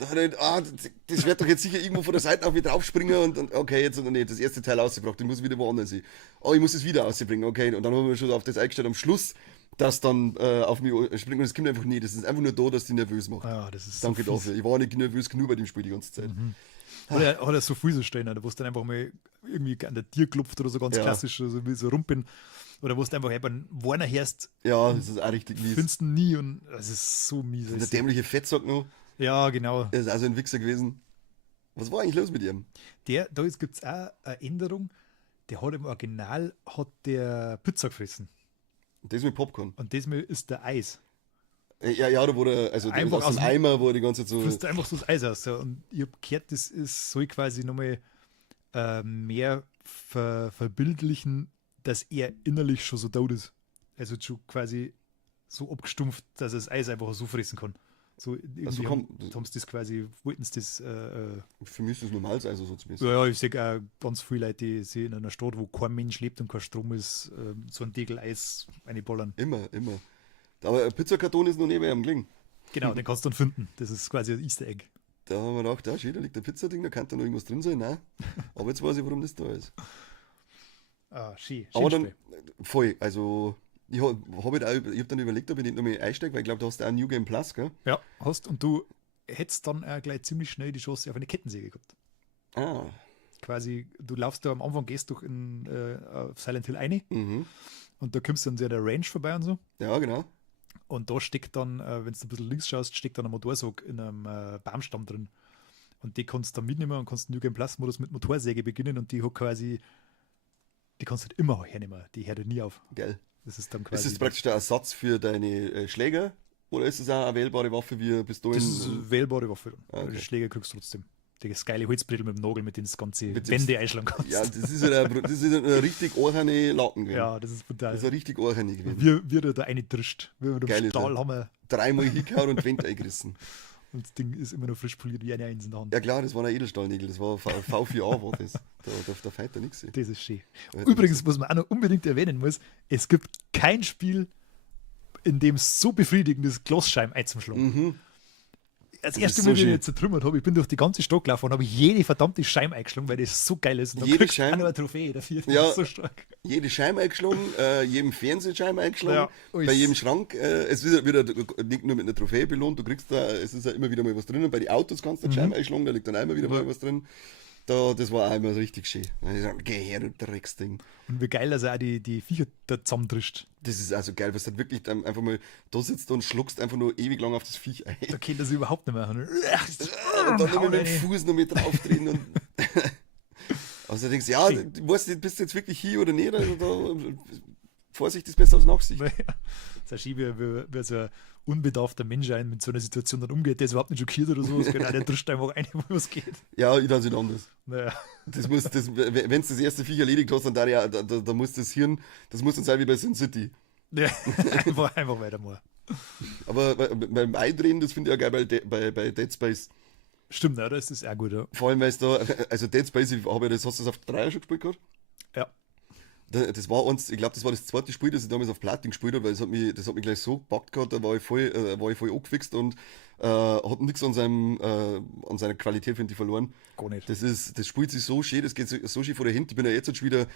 das wird doch jetzt sicher irgendwo von der Seite auf mich draufspringen und okay, jetzt nee, das erste Teil ausgebracht, ich muss wieder woanders hin. Oh, ich muss es wieder ausbringen, okay. Und dann haben wir schon auf das eingestellt am Schluss, dass dann auf mich springt und es kommt einfach nie. Das ist einfach nur da, dass die nervös macht. Ja, das ist Danke so fies. dafür. Ich war nicht nervös genug bei dem Spiel die ganze Zeit. Hat er so viel so stehen, wo es dann einfach mal irgendwie an der Tür klopft oder so ganz Ja. klassisch, so wie so Rumpeln. Oder wo es einfach eben Warner hörst, Ja, das ist auch richtig mies. findest du nie und es ist so mies. Der dämliche Fettsack noch, Ja, genau. er ist also ein Wichser gewesen. Was war eigentlich los mit ihm? Da gibt es auch eine Änderung, der hat im Original der Pizza gefressen. Das mit Popcorn. Und diesmal ist der Eis. Ja, da wurde, also Einfach aus aus dem dem- Eimer, wo er die ganze Zeit so. Frisst einfach so das Eis aus. So. Und ich habe gehört, soll quasi nochmal mehr verbildlichen, dass er innerlich schon so tot ist. Also schon quasi so abgestumpft, dass er das Eis einfach so fressen kann. So irgendwie Also haben sie das quasi, wollten sie das. Für mich ist das normal, also so zumindest. Ja, ich sehe auch ganz viele Leute, die sich in einer Stadt, wo kein Mensch lebt und kein Strom ist, so ein Degel Eis reinballern. Immer. Aber ein Pizzakarton ist noch neben ihm gelegen. Genau, den kannst du dann finden. Das ist quasi ein Easter Egg. Da haben wir gedacht, schön, da liegt ein Pizzading, da könnte noch irgendwas drin sein. Nein. Aber jetzt weiß ich, warum das da ist. Ah, schön. Aber Schön dann, voll, also, ich hab dann überlegt, ob ich nicht nochmal einsteige, weil ich glaube, du hast auch ein New Game Plus, gell? Ja, hast und du hättest dann auch gleich ziemlich schnell die Chance auf eine Kettensäge gehabt. Ah, Quasi, du laufst da am Anfang, gehst durch auf Silent Hill rein mhm. und da kommst du dann sehr der Range vorbei und so. Ja, genau. Und da steckt dann, wenn du ein bisschen links schaust, steckt dann ein Motorsog in einem Baumstamm drin. Und die kannst du dann mitnehmen und kannst den New Game Plus Modus mit Motorsäge beginnen und die hat quasi, die kannst du halt immer hernehmen. Die hört nie auf. Geil. Das ist dann Ist quasi. das praktisch der Ersatz für deine Schläger? Oder ist es auch eine wählbare Waffe wie Pistolen? Das ist eine wählbare Waffe. Ah, okay. Die Schläge kriegst du trotzdem. Das geile Holzbrettel mit dem Nagel, mit dem das ganze Mit dem- Wände einschlagen kannst. Ja, das ist ja ein richtig orchane Lauten gewesen. Ja, das ist brutal. Das ist ein richtig orchane gewesen. Wie der da eine trischt. Wie mit Geil dem ist er. Stahlhammer. Dreimal hingehauen und Wände eingerissen. Und das Ding ist immer noch frisch poliert wie eine Eins in der Hand. Ja klar, das waren ja Edelstahlnägel, das war V4A war das. Da fällt da nichts. Das ist schön. Ja, Übrigens, was man auch noch unbedingt erwähnen muss, es gibt kein Spiel, in dem es so befriedigend ist, Glasscheiben einzuschlagen. Mhm. Das Das erste ist Mal, so wie ich schön. jetzt zertrümmert habe, ich bin durch die ganze Stadt gelaufen und habe jede verdammte Scheibe eingeschlagen, weil das so geil ist. Und dann Jede kriegst du auch Scheibe? noch eine Trophäe dafür. Das Ja. ist so stark. Jede Scheibe eingeschlagen, jedem Fernsehscheibe eingeschlagen, Ja, bei alles. jedem Schrank. Es wird wieder nicht nur mit einer Trophäe belohnt, du kriegst da, es ist ja immer wieder mal was drin. Und bei den Autos kannst du eine Scheibe einschlagen, da liegt dann einmal wieder mal was drin. Das war einmal richtig schön. Ich sag, geh her, du Drecksding. Und wie geil, dass er auch die Viecher da zusammentrischt. Das ist also geil, weil du dann wirklich dann einfach mal da sitzt und schluckst einfach nur ewig lang auf das Viech ein. Da kennt er sie überhaupt nicht mehr. Und Und dann immer mit dem Fuß noch mit drauf drehen und. Also du denkst, ja, Schön. du weißt nicht, bist du jetzt wirklich hier oder nicht? Also da, Vorsicht ist besser als Nachsicht. Naja, das ist ja schön, wie so ein unbedarfter Mensch ein mit so einer Situation dann umgeht, der ist überhaupt nicht schockiert oder so. Genau, der drischt einfach ein, wo es geht. Ja, ich dann nicht anders. Naja. Wenn du das erste Viech erledigt hast, dann da muss das Hirn, das muss dann sein wie bei Sin City. Ja, einfach weitermachen. Aber beim Eindrehen, das finde ich ja geil bei Dead Space. Stimmt, ja, das ist auch gut. Ja. Vor allem, weil es da, also Dead Space, hast du das auf der 3 schon gespielt gehabt? Ja. Das war ich glaube, das war das zweite Spiel, das ich damals auf Platin gespielt habe, weil das hat mich gleich so gepackt gehabt, da war ich voll angefixt und hat nichts an seiner Qualität, finde ich, verloren. Gar nicht. Das spielt sich so schön, das geht so schön vor der Hand. Ich bin ja jetzt schon wieder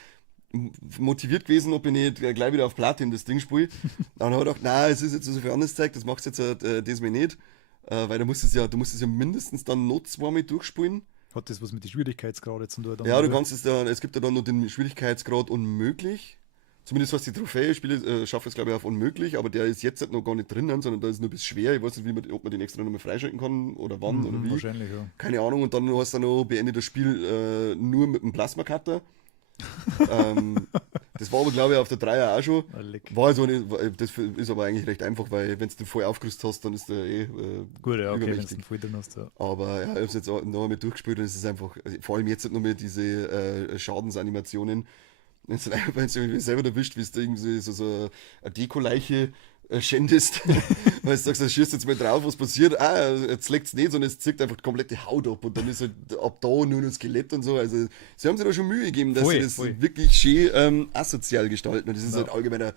motiviert gewesen, ob ich nicht gleich wieder auf Platin das Ding spiele. Dann habe ich gedacht, nein, es ist jetzt so viel anderes Zeug, das machst du jetzt diesmal nicht. Weil du musst es ja mindestens dann noch zweimal durchspielen. Hat das was mit den Schwierigkeitsgraden zu tun? Ja, du kannst es gibt ja dann noch den Schwierigkeitsgrad unmöglich. Zumindest was die Trophäe-Spiele schafft es, glaube ich, auf unmöglich, aber der ist jetzt halt noch gar nicht drinnen, sondern da ist nur bis schwer. Ich weiß nicht, ob man den extra nochmal freischalten kann oder wann oder wie. Wahrscheinlich, ja. Keine Ahnung. Und dann hast du noch beendet das Spiel nur mit dem Plasma-Cutter. Das war aber, glaube ich, auf der Dreier auch schon. War also nicht, das ist aber eigentlich recht einfach, weil wenn du den voll aufgerüstet hast, dann ist der Gut, ja, okay, wenn du übermächtig. den voll drin hast, ja. Aber ja, ich habe es jetzt auch noch einmal durchgespielt und es ist einfach, vor allem jetzt halt noch mehr diese Schadensanimationen. Wenn du irgendwie selber erwischt, wie du irgendwie so eine Dekoleiche schändest, weil du sagst, du schießt jetzt mal drauf, was passiert, jetzt leckt es nicht, sondern es zieht einfach die komplette Haut ab und dann ist halt ab da nur noch Skelett und so. Also sie haben sich da schon Mühe gegeben, dass sie das wirklich schön asozial gestalten und das ist halt allgemein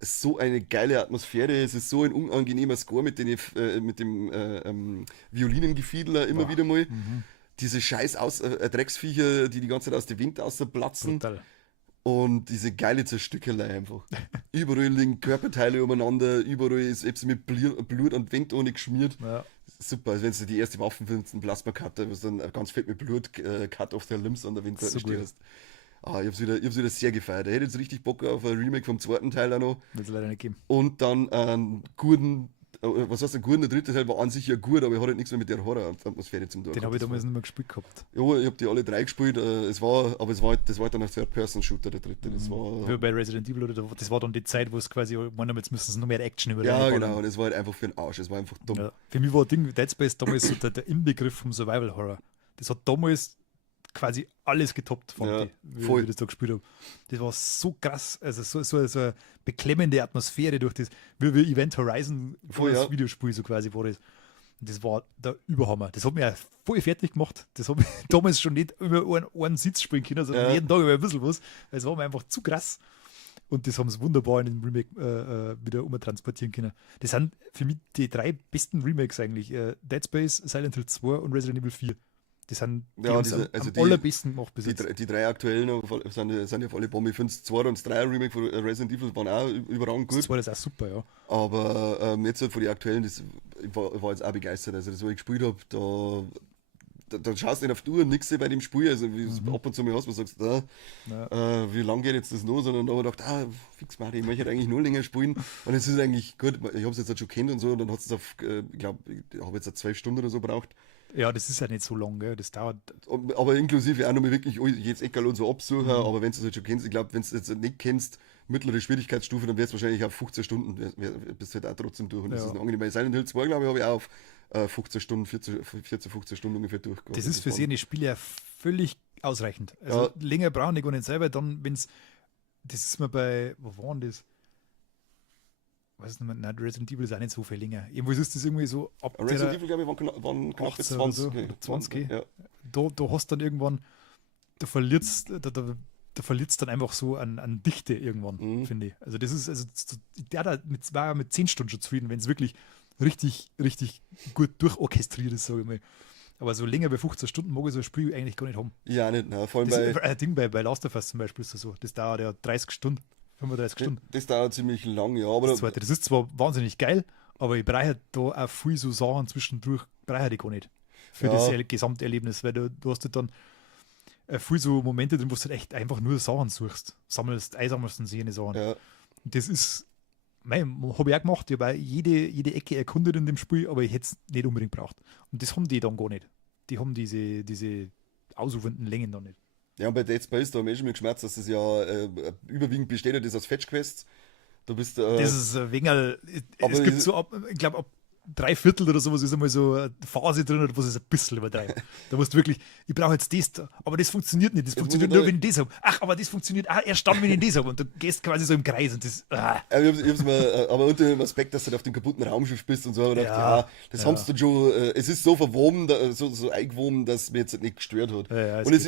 so eine geile Atmosphäre, es ist so ein unangenehmer Score mit dem Violinengefiedler immer wieder mal. Diese scheiß Drecksviecher, die ganze Zeit aus dem Wind ausplatzen. Brutal. Und diese geile Zerstückerei einfach. Überall liegen Körperteile umeinander, überall ist es mit Blut und Wind ohne geschmiert. Ja. Super, als wenn du die erste Waffe findest, einen Plasma-Cutter, was dann ganz fett mit Blut Cut of the Limbs an der Windseite So stehst. Ich hab's wieder sehr gefeiert. Ich hätte jetzt richtig Bock auf ein Remake vom zweiten Teil auch noch. Wird es leider nicht geben. Und dann einen guten, was heißt ein guten, der dritte Teil war an sich ja gut, aber er hat halt nichts mehr mit der Horror-Atmosphäre zum tun. Den habe ich damals nicht mehr gespielt gehabt. Ja, ich habe die alle drei gespielt. Das war dann ein Third-Person-Shooter, der dritte. Das war, Wie bei Resident Evil, oder das war dann die Zeit, wo es quasi, jetzt müssen sie noch mehr Action über ja, genau, und es war halt einfach für den Arsch. Es war einfach dumm. Ja. Für mich war Dead Space damals so der Inbegriff vom Survival Horror. Das hat damals quasi alles getoppt, fand ich, wie ich das da gespielt habe. Das war so krass, also so eine beklemmende Atmosphäre durch das, wie Event Horizon, das Videospiel so quasi war das. Und das war der Überhammer. Das hat mich auch voll fertig gemacht. Das habe ich damals schon nicht über einen Sitz spielen können, sondern jeden Tag über ein bisschen was. Es war mir einfach zu krass. Und das haben sie wunderbar in den Remake wieder umtransportieren können. Das sind für mich die 3 besten Remakes eigentlich. Dead Space, Silent Hill 2 und Resident Evil 4. Die sind die am allerbesten gemacht bis jetzt. Die 3 aktuellen sind ja auf alle Bombe. Ich finde das 2 und das 3 Remake von Resident Evil waren auch überragend gut. Das 2 ist auch super, ja. Aber jetzt halt von den aktuellen, ich war jetzt auch begeistert. Also das, was ich gespielt habe, da schaust du nicht auf die Uhr, nix bei dem Spiel. Also wie ab und zu mal hast, wo du sagst, wie lange geht jetzt das noch? Sondern da habe ich gedacht, fix mal, ich möchte eigentlich nur länger spielen. Und es ist eigentlich gut, ich habe es jetzt halt schon kennt und so, und dann hat es auf, ich glaube, ich habe jetzt 12 Stunden oder so braucht. Ja, das ist ja nicht so lang, gell? Das dauert. Aber inklusive auch nochmal wirklich jetzt Eckerl und so absuchen, aber wenn du es halt schon kennst, ich glaube, wenn du es jetzt nicht kennst, mittlere Schwierigkeitsstufe, dann wird es wahrscheinlich auf 15 Stunden, bist du halt auch trotzdem durch. Und das ist ein angenehm. Bei Silent Hill 2, glaube ich, habe ich auch auf 15 Stunden, 14, 15 Stunden ungefähr durchgegangen. Das ist für sie eine Spiele ja völlig ausreichend. Also länger brauchen die gar nicht selber, dann, wenn es, das ist mir bei, wo war denn das? Weiß nicht mehr, nein, Resident Evil ist auch nicht so viel länger. Irgendwo ist das irgendwie so ab Resident Evil, glaube ich, waren knapp 20. So, 20. Ja. Da hast du dann irgendwann, da verlierst dann einfach so an Dichte irgendwann, finde ich. Also das ist, der da war mit 10 Stunden schon zufrieden, wenn es wirklich richtig, richtig gut durchorchestriert ist, sage ich mal. Aber so länger wie 15 Stunden mag ich so ein Spiel eigentlich gar nicht haben. Ja, nicht, ne? Vor allem bei Last of Us zum Beispiel ist das so. Das dauert ja 30 Stunden. 35 Stunden. Das dauert ziemlich lang, ja. Aber das ist zwar wahnsinnig geil, aber ich brauche da auch viel so Sachen zwischendurch, brauche ich gar nicht. Für das Gesamterlebnis, weil du hast halt dann viel so Momente drin, wo du halt echt einfach nur Sachen suchst. Einsammelst und sehen Sachen. Ja. Und das ist, habe ich auch gemacht, ich habe auch jede Ecke erkundet in dem Spiel, aber ich hätte es nicht unbedingt braucht. Und das haben die dann gar nicht. Die haben diese ausufernden Längen dann nicht. Ja, und bei Dead Space, da haben wir schon mal geschmerzt, dass das ja überwiegend besteht ist aus Fetch-Quests. Du bist. Das ist ein wenig. Es gibt so, ich glaube, ab 3/4 oder sowas ist einmal so eine Phase drin, wo es ein bisschen übertreibt. Da musst du wirklich, ich brauche jetzt das da, aber das funktioniert nicht. Das funktioniert nur, wenn ich das habe. Ach, aber das funktioniert erst dann, wenn ich das habe. Und du gehst quasi so im Kreis und das. Ich hab's mal, aber unter dem Aspekt, dass du halt auf dem kaputten Raumschiff bist und so, aber das haben sie dann schon. Es ist so verwoben, so eingewoben, dass mir jetzt halt nicht gestört hat. Und es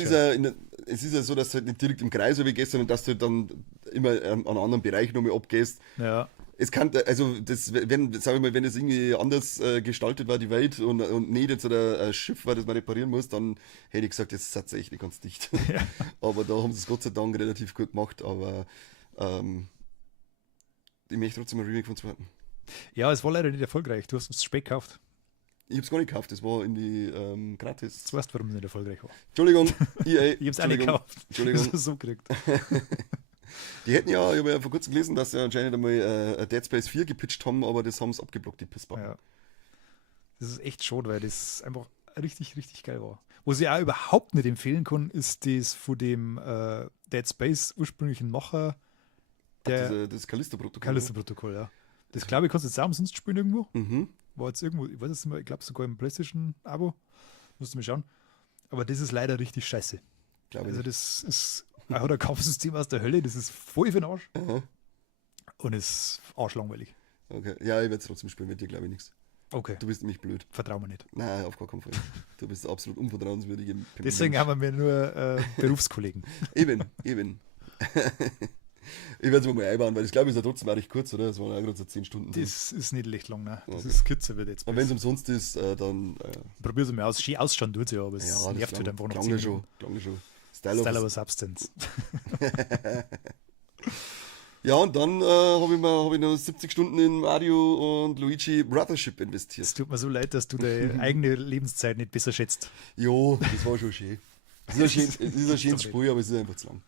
ist ja so, dass du halt nicht direkt im Kreis gehst, sondern dass du halt dann immer an einen anderen Bereich nochmal abgehst. Ja. Es kann, also das, wenn das irgendwie anders gestaltet war, die Welt und nicht jetzt ein Schiff war, das man reparieren muss, dann hätte ich gesagt, jetzt ist tatsächlich ganz dicht. Ja. Aber da haben sie es Gott sei Dank relativ gut gemacht, aber ich möchte trotzdem ein Remake von zweiten. Ja, es war leider nicht erfolgreich. Du hast es spät gekauft. Ich habe es gar nicht gekauft, das war in die gratis. Du weißt, warum es nicht erfolgreich war. Entschuldigung, EA. Ich habe es auch nicht gekauft. Entschuldigung. Das so gekriegt. Die hätten ja, ich habe ja vor kurzem gelesen, dass sie anscheinend einmal Dead Space 4 gepitcht haben, aber das haben sie abgeblockt, die Pissbacken. Ja. Das ist echt schade, weil das einfach richtig, richtig geil war. Was ich auch überhaupt nicht empfehlen kann, ist das von dem Dead Space ursprünglichen Macher, der Das Callisto-Protokoll. Callisto-Protokoll, ja. Das glaube ich, kannst du jetzt auch umsonst spielen irgendwo. Mhm, War jetzt irgendwo, ich weiß es nicht mehr, ich glaube sogar im PlayStation-Abo. Musst du mal schauen. Aber das ist leider richtig scheiße. glaube Also ich. das ist auch ein Kampfsystem aus der Hölle, das ist voll für den Arsch Aha. und ist arschlangweilig. Okay. Ja, ich werde es trotzdem spielen, mit dir glaube ich nichts. Okay, Du bist nämlich blöd. vertrau mir nicht. Nein, auf gar keinen Fall. Du bist absolut unvertrauenswürdig. Deswegen haben wir nur Berufskollegen. Eben. Ich werde es mal einbauen, weil das glaube ich ist ja trotzdem auch recht kurz, oder? Das waren ja gerade so 10 Stunden. Das ist nicht echt lang, ne? Das Okay. ist kürzer wird jetzt. Und wenn es umsonst ist, dann. Probier es mal aus. Schön ausschauen tut ja, aber es Ja, nervt halt einfach noch klang 10 ja schon. Minuten. Klang ja schon. Style over Substance. Ja, und dann hab ich noch 70 Stunden in Mario und Luigi Brothership investiert. Es tut mir so leid, dass du deine eigene Lebenszeit nicht besser schätzt. Jo, das war schon schön. Es ist ein schönes Spiel, aber es ist einfach zu lang.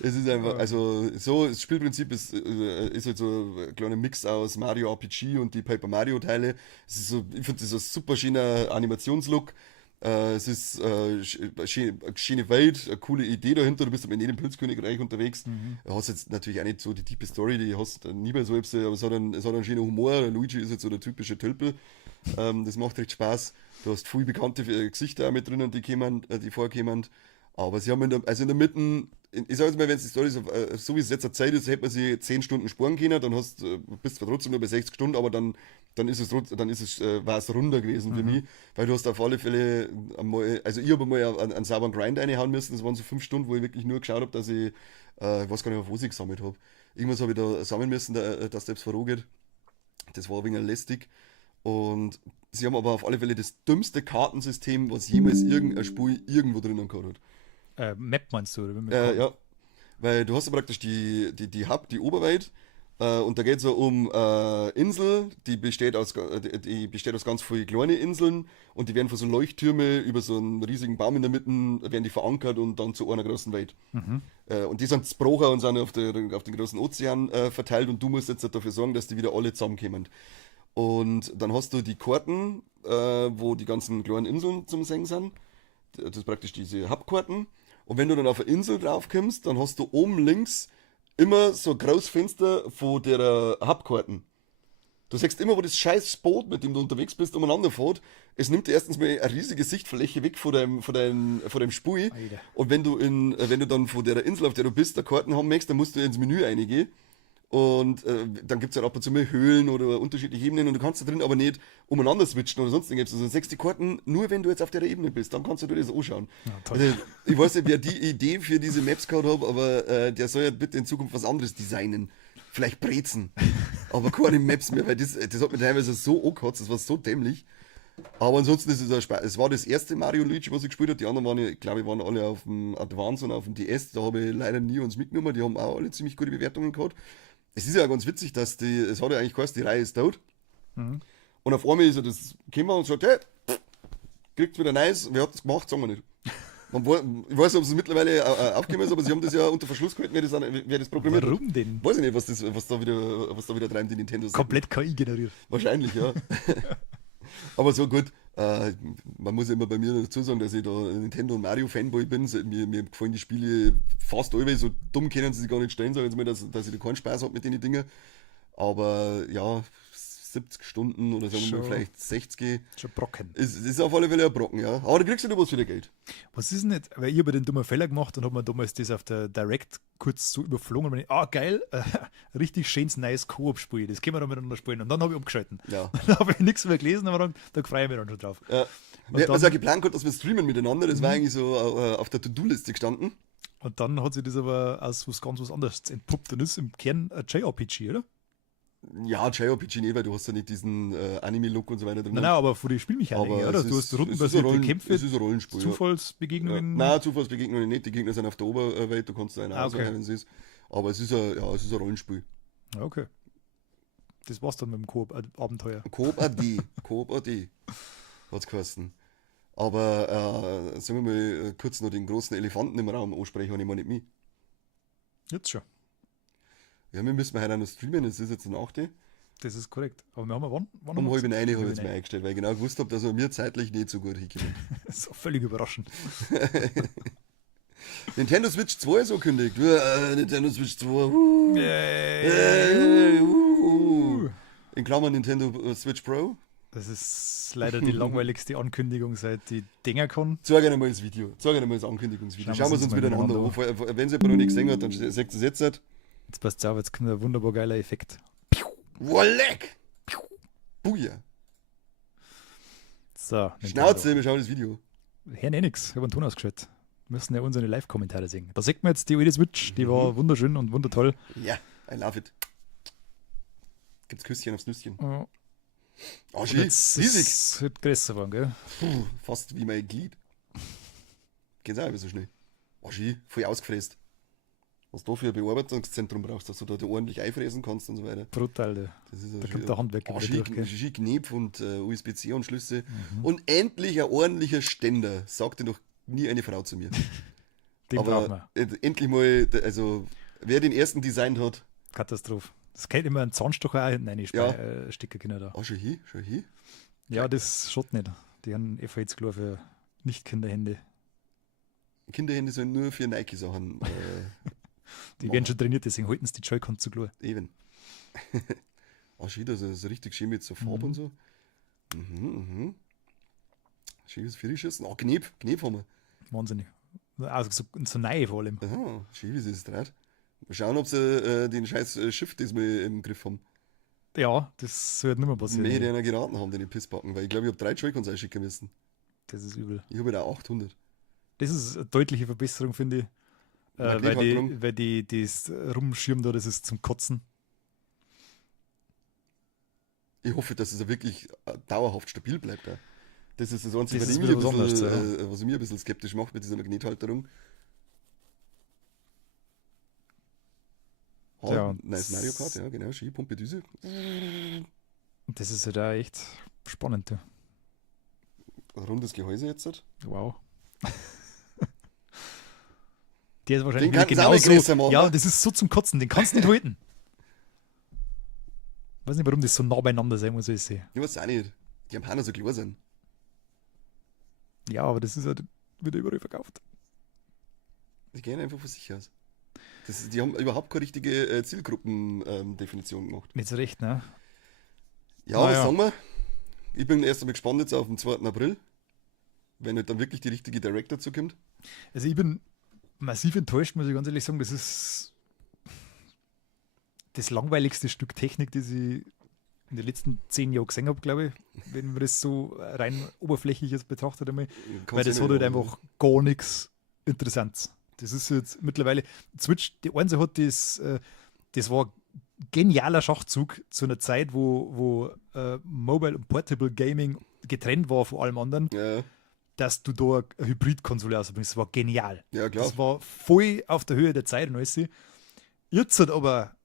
Es ist einfach, also so, das Spielprinzip ist halt so ein kleiner Mix aus Mario RPG und die Paper Mario Teile. Es ist so, ich finde, das ist ein super schöner Animationslook. Es ist eine schöne Welt, eine coole Idee dahinter. Du bist in jedem Pilzkönigreich unterwegs. Du hast jetzt natürlich auch nicht so die tiefe Story, die hast du nie bei so etwas, aber es hat einen schönen Humor. Der Luigi ist jetzt so der typische Tölpel. Das macht recht Spaß. Du hast viele bekannte Gesichter auch mit drinnen, die vorkommen. Aber sie haben in der Mitte, ich sage jetzt mal, wenn es die Story so wie es jetzt Zeit ist, hätte man sie 10 Stunden sparen können, dann bist du zwar trotzdem nur bei 60 Stunden, aber dann war es runder gewesen für mich, weil du hast auf alle Fälle einmal, also ich habe mal einen sauberen Grind reinhauen müssen, das waren so 5 Stunden, wo ich wirklich nur geschaut habe, dass ich weiß gar nicht mehr, was ich gesammelt habe. Irgendwas habe ich da sammeln müssen, dass der vorangeht. Das war ein wenig lästig. Und sie haben aber auf alle Fälle das dümmste Kartensystem, was jemals irgendein Spiel irgendwo drinnen gehabt hat. Map meinst du, oder? Ja, weil du hast ja praktisch die Hub, die Oberwelt, und da geht es so um Insel, die besteht aus ganz vielen kleinen Inseln und die werden von so Leuchttürme über so einen riesigen Baum in der Mitte, werden die verankert und dann zu einer großen Welt. Und die sind zerbrochen und sind auf den großen Ozean verteilt und du musst jetzt dafür sorgen, dass die wieder alle zusammenkommen. Und dann hast du die Karten, wo die ganzen kleinen Inseln zum Sehen sind. Das ist praktisch diese Hubkarten. Und wenn du dann auf eine Insel draufkommst, dann hast du oben links immer so ein großes Fenster von der Hubkarten. Du siehst immer, wo das scheiß Boot, mit dem du unterwegs bist, umeinander fährt. Es nimmt dir erstens mal eine riesige Sichtfläche weg von deinem Spiel. Alter. Und wenn du dann von der Insel, auf der du bist, der Karten haben möchtest, dann musst du ins Menü eingehen. Und dann gibt es halt ab und zu mal Höhlen oder unterschiedliche Ebenen und du kannst da drin aber nicht umeinander switchen oder sonst irgendwas. Also 6 Karten nur, wenn du jetzt auf der Ebene bist, dann kannst du dir das anschauen. Ja, toll. Also, ich weiß nicht, wer die Idee für diese Maps gehabt hat, aber der soll ja bitte in Zukunft was anderes designen. Vielleicht Brezen, aber keine Maps mehr, weil das hat mir teilweise so angekotzt, das war so dämlich. Aber ansonsten ist es ein Spaß. Es war das erste Mario und Luigi, was ich gespielt habe. Die anderen waren, ich glaube, ich waren alle auf dem Advance und auf dem DS. Da habe ich leider nie uns mitgenommen. Die haben auch alle ziemlich gute Bewertungen gehabt. Es ist ja ganz witzig, dass es hat ja eigentlich geheißen, die Reihe ist tot. Und auf einmal ist er das gekommen und sagt, hey, kriegt wieder Neues, wer hat das gemacht, sagen wir nicht. Ich weiß nicht, ob es mittlerweile aufgekommen ist, aber sie haben das ja unter Verschluss gehalten, wer das programmiert hat. Warum denn? Weiß ich nicht, was da wieder treibt, die Nintendo. Komplett KI generiert. Wahrscheinlich, ja. Aber so gut, man muss ja immer bei mir dazu sagen, dass ich da Nintendo und Mario Fanboy bin. Mir gefallen die Spiele fast alle, so dumm können sie sich gar nicht stellen, sag ich jetzt mal, dass ich da keinen Spaß habe mit den Dingen. Aber ja, 70 Stunden oder sagen wir mal Schon. vielleicht 60 Schon Brocken. ist auf alle Fälle ein Brocken, ja. Aber da kriegst du was für dein Geld. Was ist denn nicht? Weil ich habe den dummen Fehler gemacht und habe mir damals das auf der Direct kurz so überflogen und meine, geil, richtig schönes neues Koop-Spiel, das können wir dann miteinander spielen. Und dann habe ich abgeschalten. Ja. Dann habe ich nichts mehr gelesen, aber da freue ich mich dann schon drauf. Ja. Wir hatten also auch geplant gehabt, dass wir streamen miteinander, das war eigentlich so auf der To-Do-Liste gestanden. Und dann hat sich das aber aus was anderes entpuppt und ist im Kern ein JRPG, oder? Ja, JRPG nicht, weil du hast ja nicht diesen Anime-Look und so weiter drin. Nein, aber von den Spielmechaniken, Aber oder? es Du ist- hast rundenbasierte Kämpfe, Es ist ein Rollenspiel. Ja. Zufallsbegegnungen. Nein, Zufallsbegegnungen nicht. Die Gegner sind auf der Oberwelt, du kannst da einen Okay. auswählen, wenn es ist. Aber es ist ein Rollenspiel. Ja, okay. Das war's dann mit dem Koop-Abenteuer. Coop AD. Coop AD. Hat's geheißen. Aber sagen wir mal kurz noch den großen Elefanten im Raum ansprechen, und ich meine nicht mich. Jetzt schon. Ja, wir müssen halt auch noch streamen, es ist jetzt eine 8. Das ist korrekt. Aber wir haben ja wann Um haben wir halb eine habe ich Halb jetzt mal eine. eingestellt, weil ich genau gewusst habe, dass er mir zeitlich nicht so gut hinkommt. Das ist auch völlig überraschend. Nintendo Switch 2 ist angekündigt. Nintendo Switch 2. In Klammern Nintendo Switch Pro. Das ist leider die langweiligste Ankündigung, seit die Dinger kann. Zeig ihnen mal das Video. Zeig ihnen mal das Ankündigungsvideo. Schauen wir es uns miteinander an. Wenn sie aber noch nicht gesehen hat, dann seht ihr es jetzt. Jetzt passt auf, jetzt kommt ein wunderbar geiler Effekt. Wolleck! Buja! So, Schnauze, wir schauen das Video. Hör nix, ich habe einen Ton ausgeschaltet. Wir müssen ja unsere Live-Kommentare sehen. Da sieht man jetzt die alte Switch, die war wunderschön und wundertoll. Ja, I love it. Gibt's Küsschen aufs Nüsschen. Ja. Oh, schön, Jetzt riesig. ist es größer geworden, gell? Puh, fast wie mein Glied. Geht's auch immer so schnell. Oh, schön, voll ausgefräst. Was du für ein Bearbeitungszentrum brauchst, dass du da ordentlich einfräsen kannst und so weiter. Brutal, du. Das ist Da kommt der Handwerker wieder durch, gell? schön Knepf und USB-C-Anschlüsse. Und endlich ein ordentlicher Ständer, sagte noch nie eine Frau zu mir. Den brauchen Aber wir. endlich mal, also wer den ersten designt hat, Katastrophe. Das kennt immer ein Zahnstocher auch hinten rein, Ja. Sticker Kinder da. oh, schon hier. Ja, das schaut nicht. Die haben einfach jetzt klar für Nicht-Kinderhände. Kinderhände sind nur für Nike-Sachen. Die werden schon trainiert, deswegen halten sie die Joy-Cons zu klar. Eben. Oh, schön, das ist richtig schön mit so Farbe und so. Schön, was Frisches. Oh, Knepf haben wir. Wahnsinnig. Also so neu vor allem. Aha, schön, wie sie es dreht. Mal schauen, ob sie den scheiß Schiff diesmal im Griff haben. Ja, das wird nicht mehr passieren. Mehr die einer geraten haben, den Pissbacken, weil ich glaube, ich habe 3 Joy-Cons einschicken müssen. Das ist übel. Ich habe da 800. Das ist eine deutliche Verbesserung, finde ich. Magnethalterung. Weil das Rumschirm da, das ist zum Kotzen. Ich hoffe, dass es ja wirklich dauerhaft stabil bleibt. Auch. Das ist das Einzige, Das was ist mich wieder ein was bisschen, anderes, was mich ein bisschen skeptisch macht mit dieser Magnethalterung. Ja, Nice Mario Kart, ja genau, Ski, Pumpe, Düse. Das ist halt auch echt spannend. Du. Ein rundes Gehäuse jetzt. Wow. Der ist wahrscheinlich Den kannten sie auch genauso. nicht größer machen, Ja, ne? das ist so zum Kotzen, den kannst du nicht halten. Ich weiß nicht, warum das so nah beieinander sein muss, wie ich sehe. Ich weiß auch nicht. Die am Hanna so klar sind. Ja, aber das ist halt wieder überall verkauft. Die gehen einfach von sich aus. Die haben überhaupt keine richtige Zielgruppendefinition gemacht. Nicht so recht, ne? Ja, Na was ja. sagen wir? Ich bin erst einmal gespannt jetzt auf den 2. April. Wenn halt dann wirklich die richtige Direct dazu kommt. Also ich bin massiv enttäuscht, muss ich ganz ehrlich sagen. Das ist das langweiligste Stück Technik, das ich in den letzten 10 Jahren gesehen habe, glaube ich. Wenn man das so rein oberflächlich jetzt betrachtet einmal. Weil das hat halt einfach gar nichts Interessantes. Das ist jetzt mittlerweile, Switch, die Einzige hat das war genialer Schachzug zu einer Zeit, wo Mobile und Portable Gaming getrennt war von allem anderen, Ja, dass du da eine Hybrid-Konsole ausbringst. Das war genial. ja klar. Das war voll auf der Höhe der Zeit und alles. Jetzt hat aber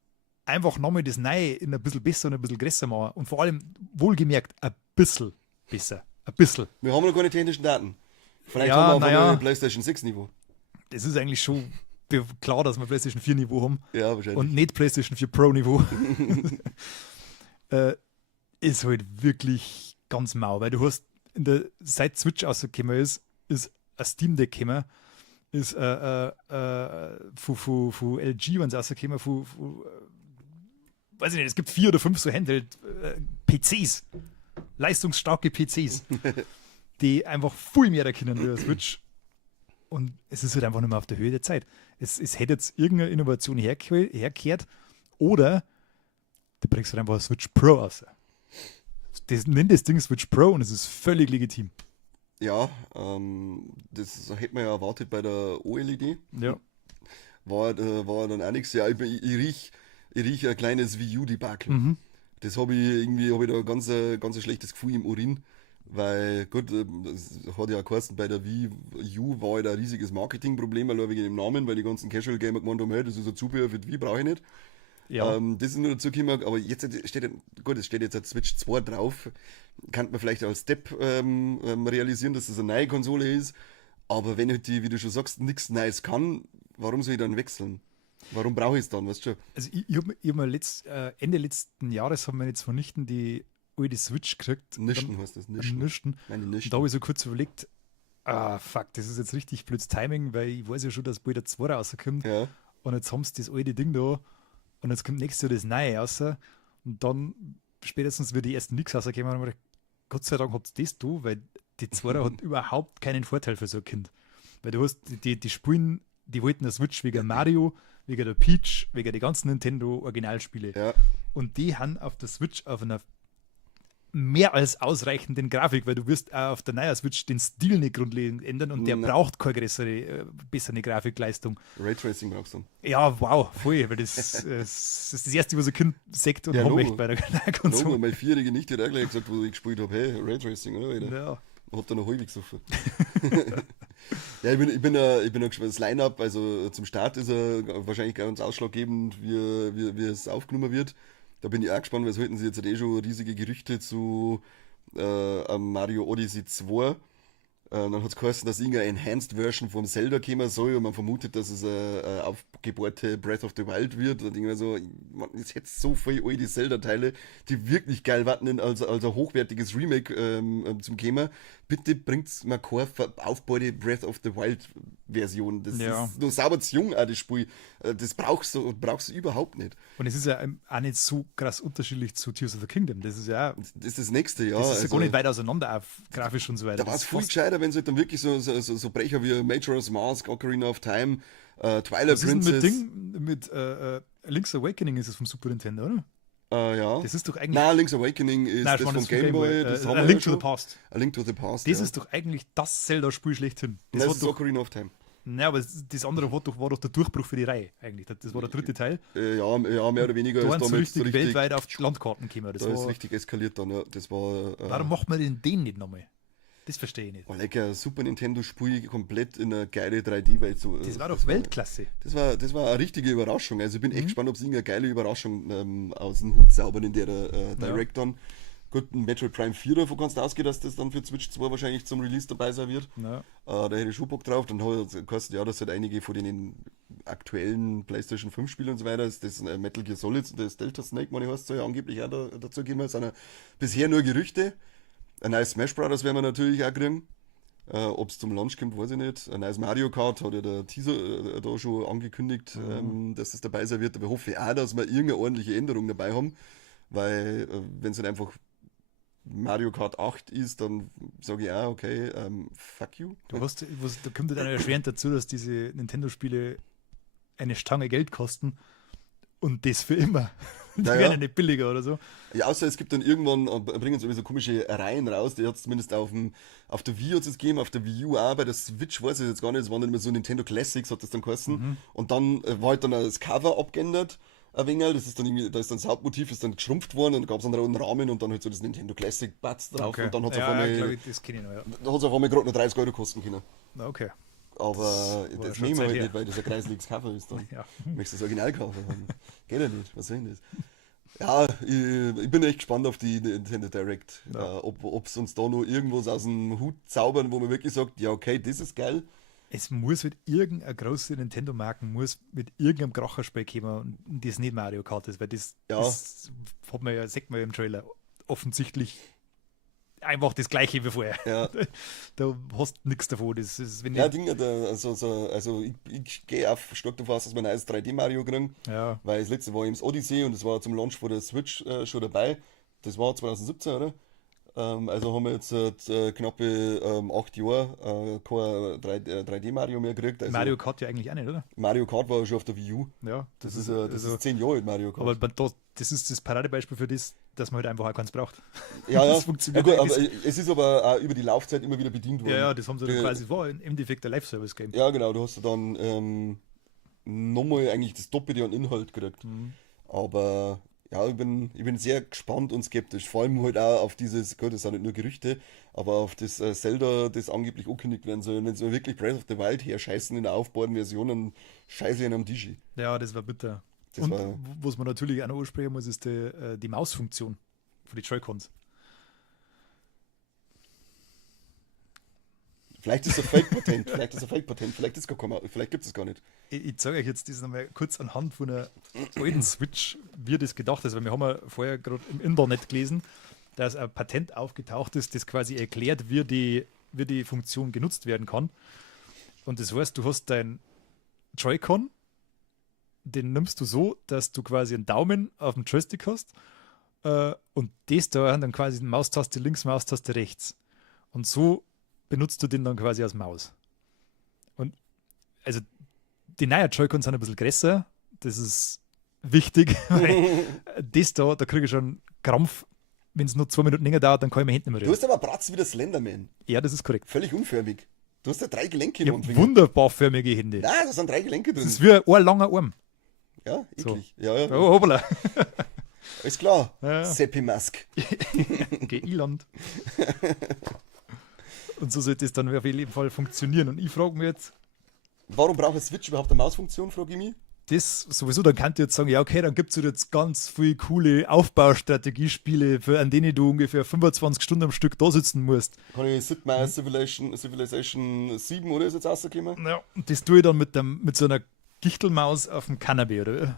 einfach nochmal das Neue in ein bisschen besser und ein bisschen größer machen und vor allem wohlgemerkt ein bisschen besser. Ein bisschen. Wir haben noch keine technischen Daten. Vielleicht Ja, haben wir auf naja. einmal ein PlayStation 6 Niveau. Das ist eigentlich schon klar, dass wir PlayStation 4 Niveau haben. Ja, wahrscheinlich. Und nicht PlayStation 4 Pro Niveau. Ist halt wirklich ganz mau, weil du hast seit Switch rausgekommen ist ein Steam Deck gekommen, ist von LG, wenn sie rausgekommen, weiß ich nicht, es gibt 4 oder 5 so Handheld PCs, leistungsstarke PCs, die einfach viel mehr erkennen wie der Switch. Und es ist halt einfach nicht mehr auf der Höhe der Zeit. Es hätte jetzt irgendeine Innovation herkehrt oder du bringst halt einfach ein Switch Pro raus. Nenn das Ding Switch Pro und es ist völlig legitim. Ja, das hätte man ja erwartet bei der OLED. Ja. War dann auch nichts. Ja, ich riech ein kleines Wii U-Debakel. Das habe ich da ein ganz schlechtes Gefühl im Urin. Weil, gut, das hat ja auch geheißen, bei der Wii U war halt ein riesiges Marketingproblem, weil wegen dem Namen, weil die ganzen Casual-Gamer gemeint haben, hey, das ist ein Zubehör für die Wii, brauche ich nicht. Ja. Das ist nur dazu gekommen, aber jetzt es steht jetzt ein Switch 2 drauf. Kann man vielleicht als Step realisieren, dass das eine neue Konsole ist. Aber wenn halt die, wie du schon sagst, nichts Neues kann, warum soll ich dann wechseln? Warum brauche ich es dann, weißt du schon? Also ich hab mir Ende letzten Jahres haben wir jetzt von Nichten die alte Switch gekriegt. Nischen heißt das, Nischen. Nischen. Meine Und Nischen. da habe ich so kurz überlegt, fuck, das ist jetzt richtig blödes Timing, weil ich weiß ja schon, dass bald der 2 rauskommt. Ja, Und jetzt haben sie das alte Ding da und jetzt kommt nächstes Jahr das neue raus. Und dann spätestens wird die ersten Nix rauskommen und ich gedacht, Gott sei Dank habt ihr das da, weil die 2 hat überhaupt keinen Vorteil für so ein Kind. Weil du hast, die spielen, die wollten der Switch wegen Mario, wegen der Peach, wegen der ganzen Nintendo-Originalspiele. ja. Und die haben auf der Switch auf einer mehr als ausreichenden Grafik, weil du wirst auch auf der neuen Switch den Stil nicht grundlegend ändern und der Na. braucht keine bessere Grafikleistung. Raytracing brauchst du. Ja, wow, voll, weil das ist das Erste, was ein Kind sagt und Ja, haben Logo. möchte bei der Logo, Konsole. meine 4-Jährige Nichte hat auch gleich gesagt, wo ich gespielt habe, hey, Raytracing, oder? Alter? Ja. Hab da noch halbwegs gesoffen. Ja, ich bin gespannt. Das Line-Up, also zum Start ist er wahrscheinlich ganz ausschlaggebend, wie es aufgenommen wird. Da bin ich auch gespannt, weil es halten sie jetzt schon riesige Gerüchte zu Mario Odyssey 2. Dann hat es geheißen, dass irgendeine Enhanced Version vom Zelda kommen soll und man vermutet, dass es eine aufgebohrte Breath of the Wild wird. Und ich so, man, es hätte so viele alte Zelda-Teile, die wirklich geil warten, als ein hochwertiges Remake zum Thema. Bitte bringt mir keine aufgebaute Breath of the Wild Version. Das Ja. ist nur sauber zu jung, auch das Spiel. Das brauchst du überhaupt nicht. Und es ist ja auch nicht so krass unterschiedlich zu Tears of the Kingdom. Das ist ja, Das ist das nächste, ja. das ist ja also- gar nicht weit auseinander, auch grafisch und so weiter. Da war Das es ist viel fast- gescheiter, wenn es halt dann wirklich so Brecher wie Majora's Mask, Ocarina of Time, Twilight Was ist denn Princess. mit Ding, mit Link's Awakening ist es vom Super Nintendo, oder? Ja. Das ist doch eigentlich. Nein, Link's Awakening ist Nein, das vom das Game Boy. Das haben A wir Link ja to the schon. Past. A Link to the Past. Das ja. ist doch eigentlich das Zelda-Spiel schlechthin. Das Das hat ist doch, Ocarina of Time. nein, aber das andere war doch der Durchbruch für die Reihe eigentlich. Das war der dritte Teil. Ja, mehr oder weniger. Da ist waren sie damals richtig weltweit auf die Landkarten gekommen. Das Da ist war, richtig eskaliert dann, ja. Das war. warum macht man denn den nicht nochmal? Das verstehe ich nicht. Oh, lecker, ein Super Nintendo-Spiel komplett in eine geile 3D-Welt. So, Das war doch Weltklasse. Das war eine richtige Überraschung. Also ich bin echt Mhm. gespannt, ob sie irgendeine geile Überraschung aus dem Hut zaubern in der Direct dann. Gut, ein Metroid Prime 4 davon kannst du ausgehen, dass das dann für Switch 2 wahrscheinlich zum Release dabei sein wird. Ja. Da hätte ich schon Bock drauf. Dann kostet ja, dass halt einige von den aktuellen PlayStation 5 Spielen und so weiter, das Metal Gear Solid und das Delta Snake, meine ich, soll ja angeblich auch dazu gehen. Das sind ja bisher nur Gerüchte. Ein neues Smash Brothers werden wir natürlich auch kriegen. Ob es zum Launch kommt, weiß ich nicht. Ein neues Mario Kart hat ja der Teaser da schon angekündigt, dass das dabei sein wird. Aber ich hoffe auch, dass wir irgendeine ordentliche Änderung dabei haben. Weil, wenn es halt einfach Mario Kart 8 ist, dann sage ich auch, okay, fuck you. Da kommt dann erschwerend dazu, dass diese Nintendo-Spiele eine Stange Geld kosten und das für immer. Die Naja. werden ja nicht billiger oder so. Ja, außer es gibt dann irgendwann, bringen sie so komische Reihen raus, die hat es zumindest auf der Wii hat es gegeben, auf der Wii U auch, bei der Switch weiß ich jetzt gar nicht, es waren dann immer so Nintendo Classics, hat das dann geheißen. Und dann war halt dann das Cover abgeändert, ein wenig, das ist dann irgendwie, da ist dann das Hauptmotiv ist dann geschrumpft worden und gab es einen roten Rahmen und dann halt so das Nintendo Classic Bats drauf und dann hat es ja, auf glaub einmal, ich, das kenne ich noch, ja. da hat's auf einmal gerade noch 30 Euro kosten können. Na, okay. Aber Das war das schon nehmen wir Zeit halt her. nicht, weil das ein kreisliches Cover ist dann. Ja. Möchtest du das Original kaufen haben? Geht ja nicht, was soll denn das? Ja, ich bin echt gespannt auf die Nintendo Direct. Ja. Ob es uns da noch irgendwas aus dem Hut zaubern, wo man wirklich sagt, ja okay, das ist geil. Es muss mit irgendeiner großen Nintendo-Marken muss mit irgendeinem Kracherspiel kommen und das nicht Mario Kart ist, weil das hat man ja, sieht man ja im Trailer, offensichtlich einfach das gleiche wie vorher. Ja, Da hast du nichts davon. Das ist, wenn ja die, Dinge, also ich gehe auf stark davon aus, dass wir ein neues 3D-Mario kriegen, ja, weil das letzte war eben das Odyssey und das war zum Launch von der Switch schon dabei. Das war 2017, oder? Also haben wir jetzt knappe 8 Jahre kein 3D-Mario mehr gekriegt. Also Mario Kart ja eigentlich auch nicht, oder? Mario Kart war schon auf der Wii U. Ja, Das ist 10 Jahre alt, Mario Kart. aber das ist das Paradebeispiel für das, dass man halt einfach auch keins braucht. Ja, ja. Das funktioniert ja, gut, eigentlich. aber es ist aber auch über die Laufzeit immer wieder bedient worden. Ja, ja, das haben sie dann Die- quasi, war im Endeffekt ein Live-Service-Game. Ja, genau, du hast ja dann nochmal eigentlich das Doppelte an Inhalt gekriegt. Mhm. Aber ja, ich bin sehr gespannt und skeptisch. Vor allem halt auch auf dieses, gut, das sind nicht nur Gerüchte, aber auf das Zelda, das angeblich angekündigt werden soll. Wenn sie mal wirklich Breath of the Wild her scheißen in der aufbauenden Version, dann scheiße ich an am Dischi. Ja, das war bitter. Das Und war- was man natürlich auch noch ansprechen muss, ist die Mausfunktion für die Joy-Cons. Vielleicht ist es ein Fake-Patent, vielleicht gibt es gar nicht. Ich zeige euch jetzt das nochmal kurz anhand von einer alten Switch, wie das gedacht ist, weil wir haben ja vorher gerade im Internet gelesen, dass ein Patent aufgetaucht ist, das quasi erklärt, wie die Funktion genutzt werden kann. Und das heißt, du hast dein Joy-Con, den nimmst du so, dass du quasi einen Daumen auf dem Joystick hast und das da dann quasi eine Maustaste links, Maustaste rechts. Und so benutzt du den dann quasi als Maus. Und also die neuen Joy-Cons sind ein bisschen größer. Das ist wichtig, weil da kriege ich schon Krampf. Wenn es nur 2 Minuten länger dauert, dann kann ich mein Hand nicht mehr Du rühren. hast aber Bratz wie der Slenderman. Ja, das ist korrekt. Völlig unförmig. Du hast ja 3 Gelenke Ich im habe Finger. wunderbar förmige Hände. Nein, da sind 3 Gelenke drin. Das ist wie ein langer Arm. Ja, So. eklig. Ja. Oh, hoppala. Alles klar. Ja. Seppi Mask. Geh Irland. Und so sollte es dann auf jeden Fall funktionieren. Und ich frage mich jetzt, Warum braucht eine Switch überhaupt eine Mausfunktion, frage ich mich? das sowieso, dann kannst du jetzt sagen, ja okay, dann gibt es jetzt ganz viele coole Aufbaustrategiespiele, an denen du ungefähr 25 Stunden am Stück da sitzen musst. Kann ich Sid Meier's Civilization 7 oder ist jetzt rausgekommen? Ja, und das tue ich dann mit so einer Gichtelmaus auf dem Kanapee, oder wie?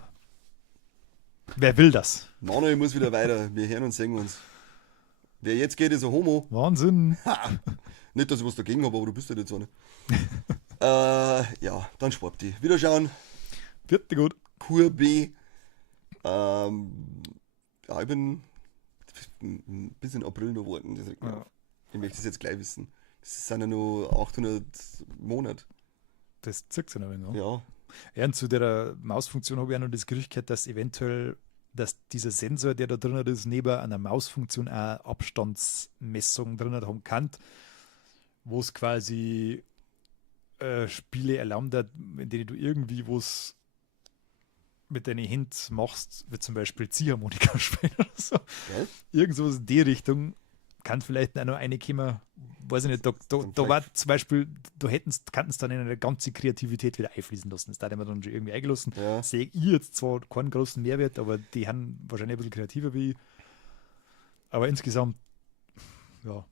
Wer will das? Manu, ich muss wieder weiter. Wir hören und sehen uns. Wer jetzt geht, ist ein Homo. Wahnsinn. Nicht, dass ich was dagegen habe, aber du bist ja nicht so eine. Ja, dann Sport die. Wiederschauen. Vierte gut. Kur B. Ja, ich bin bis in April noch warten. Das regt mich auf. Ich möchte es jetzt gleich wissen. Das sind ja nur 800 Monate. Das zirkt sich noch ein wenig. Ja. Ja, und zu der Mausfunktion habe ich auch noch das Gerücht gehört, dass eventuell, dass dieser Sensor, der da drin ist, neben einer Mausfunktion auch Abstandsmessung drin haben kann, wo es quasi Spiele erlaubt hat, in denen du irgendwie was mit deinen Händen machst, wie zum Beispiel Ziehharmonika spielen oder so. Gell? Irgend sowas in die Richtung kann vielleicht auch noch eine kommen, weiß ich nicht, da war zum Beispiel, kannten es dann in eine ganze Kreativität wieder einfließen lassen. Das da haben wir dann schon irgendwie eingelassen. Ja. Sehe ich jetzt zwar keinen großen Mehrwert, aber die haben wahrscheinlich ein bisschen kreativer wie ich. Aber insgesamt, ja,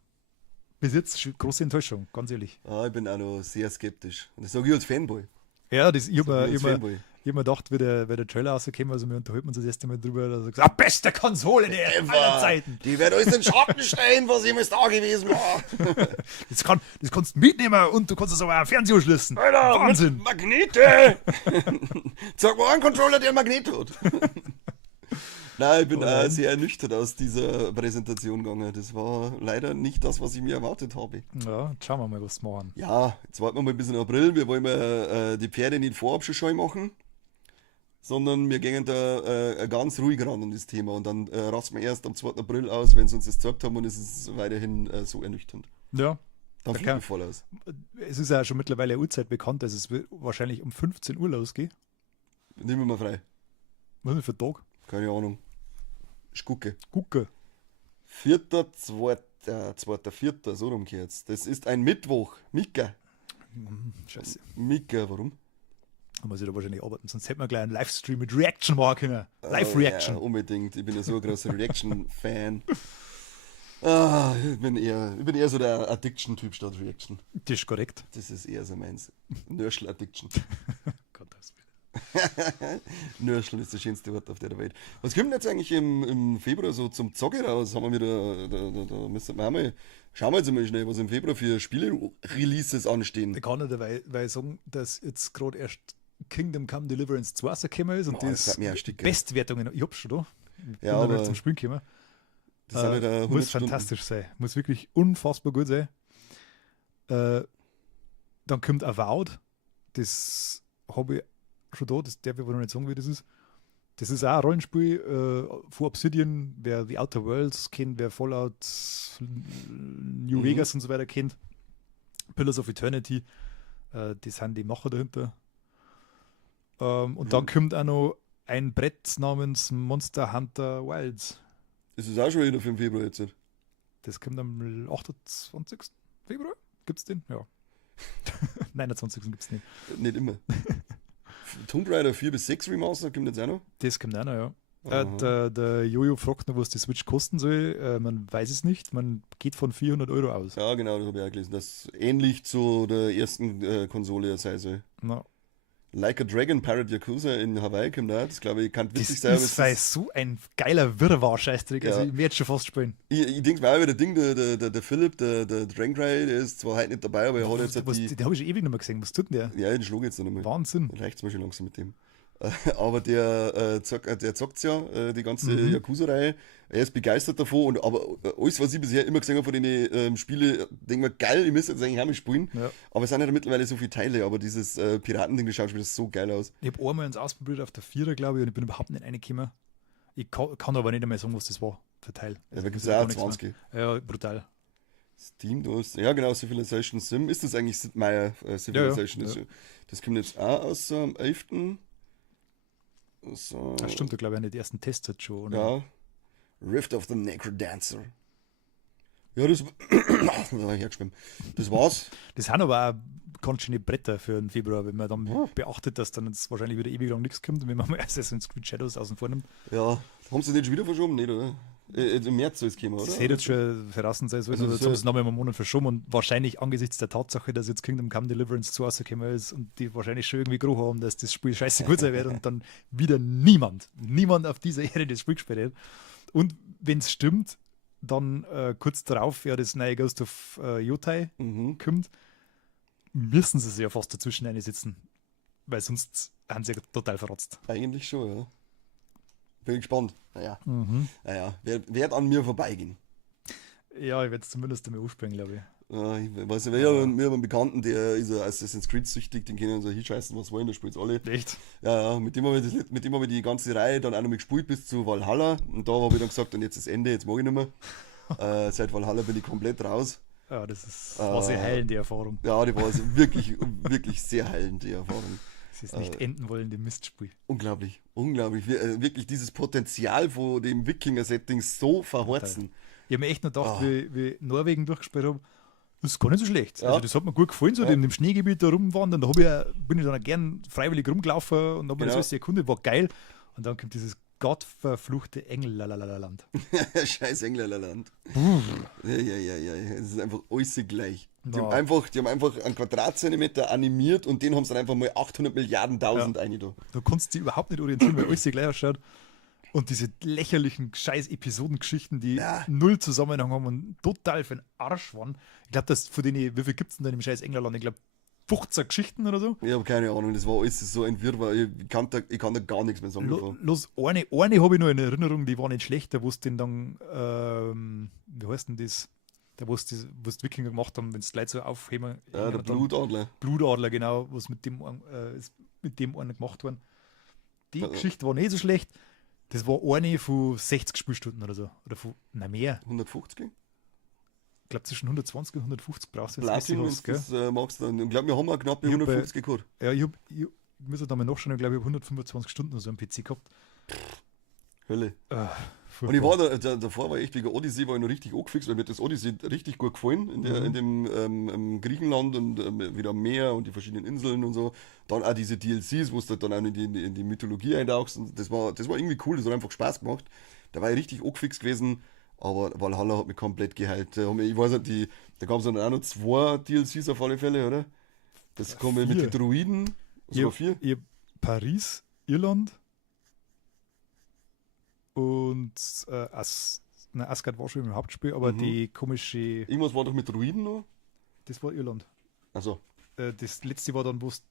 bis jetzt schon große Enttäuschung, ganz ehrlich. Ich bin auch noch sehr skeptisch. Und das sage ich als Fanboy. Ja, ich habe Als mir Fanboy. gedacht, wie der Trailer rausgekommen, also wir unterhalten uns das erste Mal drüber, dass er gesagt, beste Konsole der aller Zeiten. Die wird alles in den Schatten stehen, was jemals da gewesen war. Das kannst du mitnehmen und du kannst es aber am Fernseher anschließen. Alter, Wahnsinn. mit Magnete! Sag mal einen Controller, der ein Magnet hat. Nein, ich bin auch sehr ernüchtert aus dieser Präsentation gegangen. Das war leider nicht das, was ich mir erwartet habe. Ja, schauen wir mal, was wir machen. Ja, jetzt warten wir mal bis in April. Wir wollen die Pferde nicht vorab schon scheu machen, sondern wir gehen da ganz ruhig ran an das Thema. Und dann rasten wir erst am 2. April aus, wenn sie uns das gesagt haben und es ist weiterhin so ernüchternd. Ja, Dann fliegen wir voll aus. es ist ja schon mittlerweile eine Uhrzeit bekannt, dass es wahrscheinlich um 15 Uhr losgeht. Nehmen wir mal frei. Was ist denn für ein Tag? Keine Ahnung. Schucke. Gucke. 4.2.4. So rum geht's. Das ist ein Mittwoch. Mika. Scheiße. Mika, warum? Da muss ich da wahrscheinlich arbeiten, sonst hätten wir gleich einen Livestream mit Reaction machen können. Live-Reaction. Ja, unbedingt. Ich bin ja so ein großer Reaction-Fan. Ich bin eher so der Addiction-Typ statt Reaction. Das ist korrekt. Das ist eher so meins. Nörschel-Addiction. Gottes Willen. Nörschel ist das schönste Wort auf der Welt. Was kommt denn jetzt eigentlich im Februar so zum Zocke raus? Haben wir wieder, da müssen wir mal, schauen wir jetzt mal schnell, was im Februar für Spiele-Releases anstehen. Ich kann nicht dabei sagen, dass jetzt gerade erst Kingdom Come Deliverance 2 rausgekommen ist und Das hat mir ein Stück, Bestwertungen, ich hab's schon da. Ja, bin aber noch zum Spielen gekommen. das sind wieder 100 Muss Stunden. fantastisch sein. Muss wirklich unfassbar gut sein. Dann kommt Avowed. Das habe ich schon da. Das darf ich aber noch nicht sagen, wie das ist. Das ist auch ein Rollenspiel von Obsidian. Wer The Outer Worlds kennt, wer Fallout, New Vegas und so weiter kennt. Pillars of Eternity. Das sind die Macher dahinter. Und dann kommt auch noch ein Brett namens Monster Hunter Wilds. Das ist auch schon wieder für den Februar jetzt. Das kommt am 28. Februar. Gibt's den? Ja. 29. gibt's nicht. Nicht immer. Tomb Raider 4 bis 6 Remaster kommt jetzt auch noch. Das kommt auch noch, ja. Der Jojo fragt noch, was die Switch kosten soll. Man weiß es nicht. Man geht von 400 Euro aus. Ja, genau, das habe ich auch gelesen. Das ähnlich zu der ersten Konsole sein soll. Na, Like a Dragon Pirate Yakuza in Hawaii kommt auch. Das glaube ich kann das witzig sein. ist weil so ein geiler Wirrwarr-Scheißdreck. Also Ja. ich werde jetzt schon fast spielen. Ich denke mir auch wieder, der Philipp, der Dragon Cry, der ist zwar heute nicht dabei, aber er hat jetzt halt Den habe ich schon ewig nicht mehr gesehen. Was tut denn der? Ja, den schlug jetzt noch einmal. Wahnsinn. Reicht's mir schon langsam mit dem. Aber der zockt's ja, die ganze Yakuza-Reihe. Er ist begeistert davon, aber alles, was ich bisher immer gesehen habe von den Spielen, denke mir, geil, ich müsste jetzt eigentlich auch mal spielen. Ja. Aber es sind ja mittlerweile so viele Teile, aber dieses Piratending, das schaut schon wieder so geil aus. Ich habe einmal uns ausprobiert auf der 4er, glaube ich, und ich bin überhaupt nicht reingekommen. Ich kann aber nicht einmal sagen, was das war für Teil. Ja, da gibt es das auch gar nichts 20. mehr. Ja, brutal. Steam, du hast, ja genau, Civilization Sim. Ist das eigentlich Sid Meier Civilization? Ja. Das kommt jetzt auch aus am 11. So, Das stimmt, da glaube ich, nicht. Die ersten Tests hat schon. Oder? ja. Rift of the Necrodancer. Ja, das war hergeschwemmt. Das war's. Das sind aber auch ganz schöne Bretter für den Februar, wenn man dann beachtet, dass dann jetzt wahrscheinlich wieder ewig lang nichts kommt und wenn man mal Assassin's Creed Shadows außen vor nimmt. Ja, haben sie den schon wieder verschoben? Nicht, oder? Im März soll es kommen, oder? Das hätte jetzt schon verlassen sein sollen, Also also jetzt haben sie es nochmal einen Monat verschoben und wahrscheinlich angesichts der Tatsache, dass jetzt Kingdom Come Deliverance zu rausgekommen ist und die wahrscheinlich schon irgendwie groß haben, dass das Spiel scheiße gut sein wird und dann wieder niemand auf dieser Erde das Spiel gespielt hat. Und wenn es stimmt, dann kurz darauf ja das neue Ghost of Yotai kommt, müssen sie sich ja fast dazwischen einsetzen, weil sonst haben sie ja total verrotzt. Eigentlich schon, ja. Bin gespannt. Naja, wird an mir vorbeigehen. Ja, ich werde es zumindest einmal aufspielen, glaube ich. Ja, ich weiß nicht, wir haben einen Bekannten, der ist ein Assassin's Creed süchtig, den können so hinscheißen, was wollen, der spielt alle. Echt? Ja, mit dem habe ich die ganze Reihe dann auch noch mal gespielt bis zu Valhalla und da habe ich dann gesagt, und jetzt ist Ende, jetzt mag ich nicht mehr. Seit Valhalla bin ich komplett raus. Ja, war sehr heilende Erfahrung. Ja, die war also wirklich, wirklich sehr heilend, die Erfahrung. Es ist nicht enden wollende Mistspiel. Unglaublich, unglaublich. Wirklich dieses Potenzial von dem Wikinger-Setting so verhorzen. Ich habe mir echt nur gedacht, wie Norwegen durchgespielt habe, das ist gar nicht so schlecht. Ja. Also das hat mir gut gefallen, so in dem Schneegebiet da rumwandern. Da bin ich dann auch gern freiwillig rumgelaufen und habe mir das alles erkundet, war geil. Und dann kommt dieses gottverfluchte Englerland. Scheiß Englerland. Ja. Es ist einfach alles gleich. Die haben einfach einen Quadratzentimeter animiert und den haben sie dann einfach mal 800 Milliarden tausend eingetan. Du kannst dich überhaupt nicht orientieren, weil alles gleich ausschaut. Und diese lächerlichen scheiß Episodengeschichten, die null Zusammenhang haben und total für den Arsch waren. Ich glaube, von denen, wie viel gibt es denn da im scheiß Englerland? Ich glaube, 15 Geschichten oder so. Ich habe keine Ahnung, das war alles so ein Wirrwarr. Ich kann da gar nichts mehr sagen. Los, eine habe ich noch in Erinnerung, die war nicht schlecht, da wo es den dann, wie heißt denn das? Da wo es die Wikinger gemacht haben, wenn es die Leute so aufheben. Ja, der Blutadler. Blutadler, genau, was mit dem einen gemacht worden. Die Geschichte war nicht so schlecht. Das war eine von 60 Spielstunden oder so. Oder von, mehr. 150? Ich glaube, zwischen 120 und 150 brauchst du jetzt. Platin, wenn du das magst. Ich glaube, wir haben auch knapp 150 gehabt. Ja, ich muss da mal nachschauen, ich glaube, ich habe 125 Stunden so am PC gehabt. Hölle. Und ich war davor war echt wegen Odyssey, war ich noch richtig angefixt, weil mir das Odyssey richtig gut gefallen, in dem Griechenland und wieder am Meer und die verschiedenen Inseln und so. Dann auch diese DLCs, wo du dann auch in die Mythologie eintauchst. Und das war irgendwie cool, das hat einfach Spaß gemacht. Da war ich richtig angefixt gewesen, aber Valhalla hat mich komplett geheilt. Ich weiß nicht, da gab es dann auch noch 2 DLCs auf alle Fälle, oder? Das kommen mit den Druiden, sogar 4. Ich hab Paris, Irland und Asgard war schon im Hauptspiel, aber die komische. Irgendwas war doch mit Druiden noch? Das war Irland. Achso. Das letzte war dann, wo es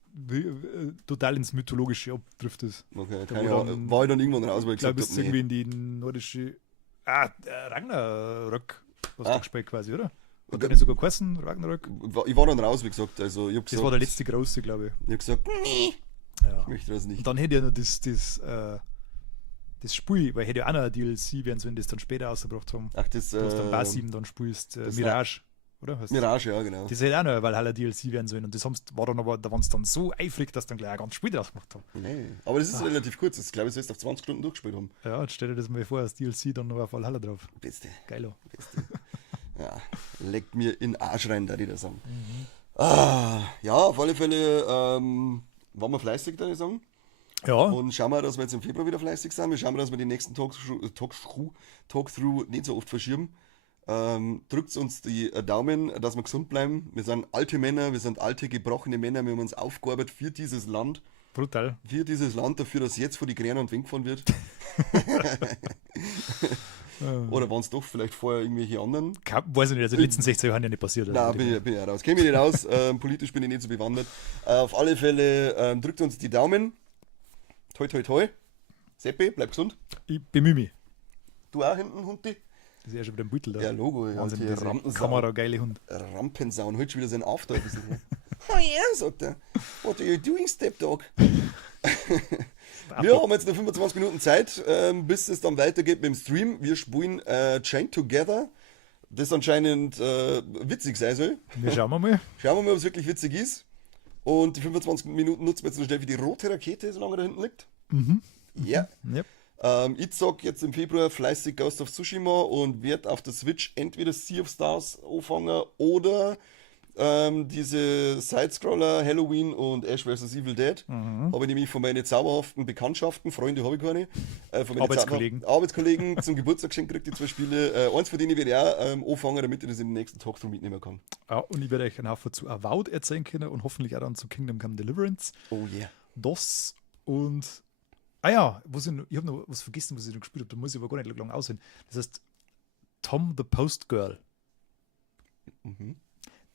total ins Mythologische abdriftet. Okay, keine Ahnung. War ich dann irgendwann raus, weil ich gesagt habe, irgendwie in die nordische. Ragnarök hast du gespielt quasi, oder? Hat der nicht sogar geheißen, Ragnarök? Ich war dann raus, wie gesagt. Also, das war der letzte große, glaube ich. Ich habe gesagt, nee, ich möchte das nicht. Und dann hätte ich ja noch das Spiel, weil hätte ja auch noch ein DLC werden sollen, das dann später rausgebracht haben. Ach, das. Du hast dann Basim dann spielst, Mirage. Oder? Mirage, ja, genau. Das hätte auch noch Valhalla DLC werden sollen. Und das war dann aber, da waren es dann so eifrig, dass dann gleich ein ganzes Spiel draus gemacht haben. Nee. Aber das ist relativ kurz. Ich glaube, es ist auf 20 Stunden durchgespielt haben. Ja, jetzt stell dir das mal vor, das DLC dann noch auf Valhalla drauf. Beste. Geilo. Beste. Ja, leckt mir in den Arsch rein, da die das sagen. Ja, auf alle Fälle waren wir fleißig, da ich sagen. Ja, Und schauen wir, dass wir jetzt im Februar wieder fleißig sind. Wir schauen, dass wir die nächsten Talkthrough nicht so oft verschieben. Drückt uns die Daumen, dass wir gesund bleiben. Wir sind alte Männer, wir sind alte, gebrochene Männer. Wir haben uns aufgearbeitet für dieses Land. brutal. Für dieses Land, dafür, dass jetzt vor die Krähen und Wind gefahren wird. Oder waren es doch vielleicht vorher irgendwelche anderen? Weiß ich nicht, also die letzten 60 Jahren ja nicht passiert. Also Nein, bin ich auch raus. Kenne mich nicht aus. Politisch bin ich nicht so bewandert. Auf alle Fälle drückt uns die Daumen. Toi, toi, toi. Seppi, bleib gesund. ich bemühe mich. Du auch hinten, Hundi? Das ist ja schon wieder ein Beutel da. Ja, Logo. Ja, Wahnsinn, die diese Rampensau. Kamera-geile Hund. Rampensau. Und heute schon wieder sein After ein bisschen. Oh ja, sagt er. What are you doing, Stepdog? Wir haben jetzt noch 25 Minuten Zeit, bis es dann weitergeht mit dem Stream. Wir spielen Chained Together, das anscheinend witzig sein soll. Wir schauen mal. Schauen wir mal, ob es wirklich witzig ist. Und die 25 Minuten nutzen wir jetzt noch schnell für die rote Rakete, solange da hinten liegt. Ja. Yep. Ich zocke jetzt im Februar fleißig Ghost of Tsushima und werde auf der Switch entweder Sea of Stars anfangen oder diese Sidescroller Halloween und Ash vs. Evil Dead. Habe ich nämlich von meinen zauberhaften Bekanntschaften, Freunde habe ich keine, von meinen Arbeitskollegen zum Geburtstag geschenkt gekriegt, die 2 Spiele. Eins von denen werde ich auch anfangen, damit ich das in den nächsten Talkthrough mitnehmen kann. Ja, und ich werde euch einen Haufen zu Avowed erzählen können und hoffentlich auch dann zu Kingdom Come Deliverance. Oh yeah. Das und. Ah ja, ich habe noch was vergessen, was ich noch gespielt habe, da muss ich aber gar nicht lange aussehen. Das heißt Tom the Post Girl.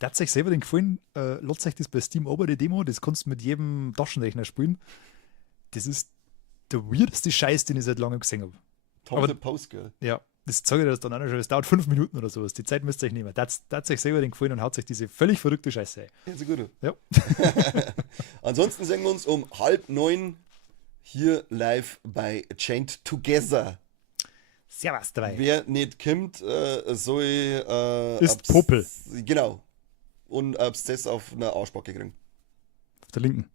Der hat sich selber den gefallen, lädt euch das bei Steam aber die Demo, das kannst du mit jedem Taschenrechner spielen. Das ist der weirdeste Scheiß, den ich seit langem gesehen habe. Tom the Post Girl. Ja, das zeige ich dir das dann auch noch schon. Es dauert 5 Minuten oder sowas. Die Zeit müsst ihr euch nehmen. Der hat sich selber den gefallen und haut sich diese völlig verrückte Scheiße ein. Ja, so gut. Ja. Ansonsten sehen wir uns um 8:30 hier live bei Chained Together. Servus dabei. Wer nicht kommt, soll Ist Popel. Genau. Und Abszess auf einer Arschbacke kriegen. Auf der linken.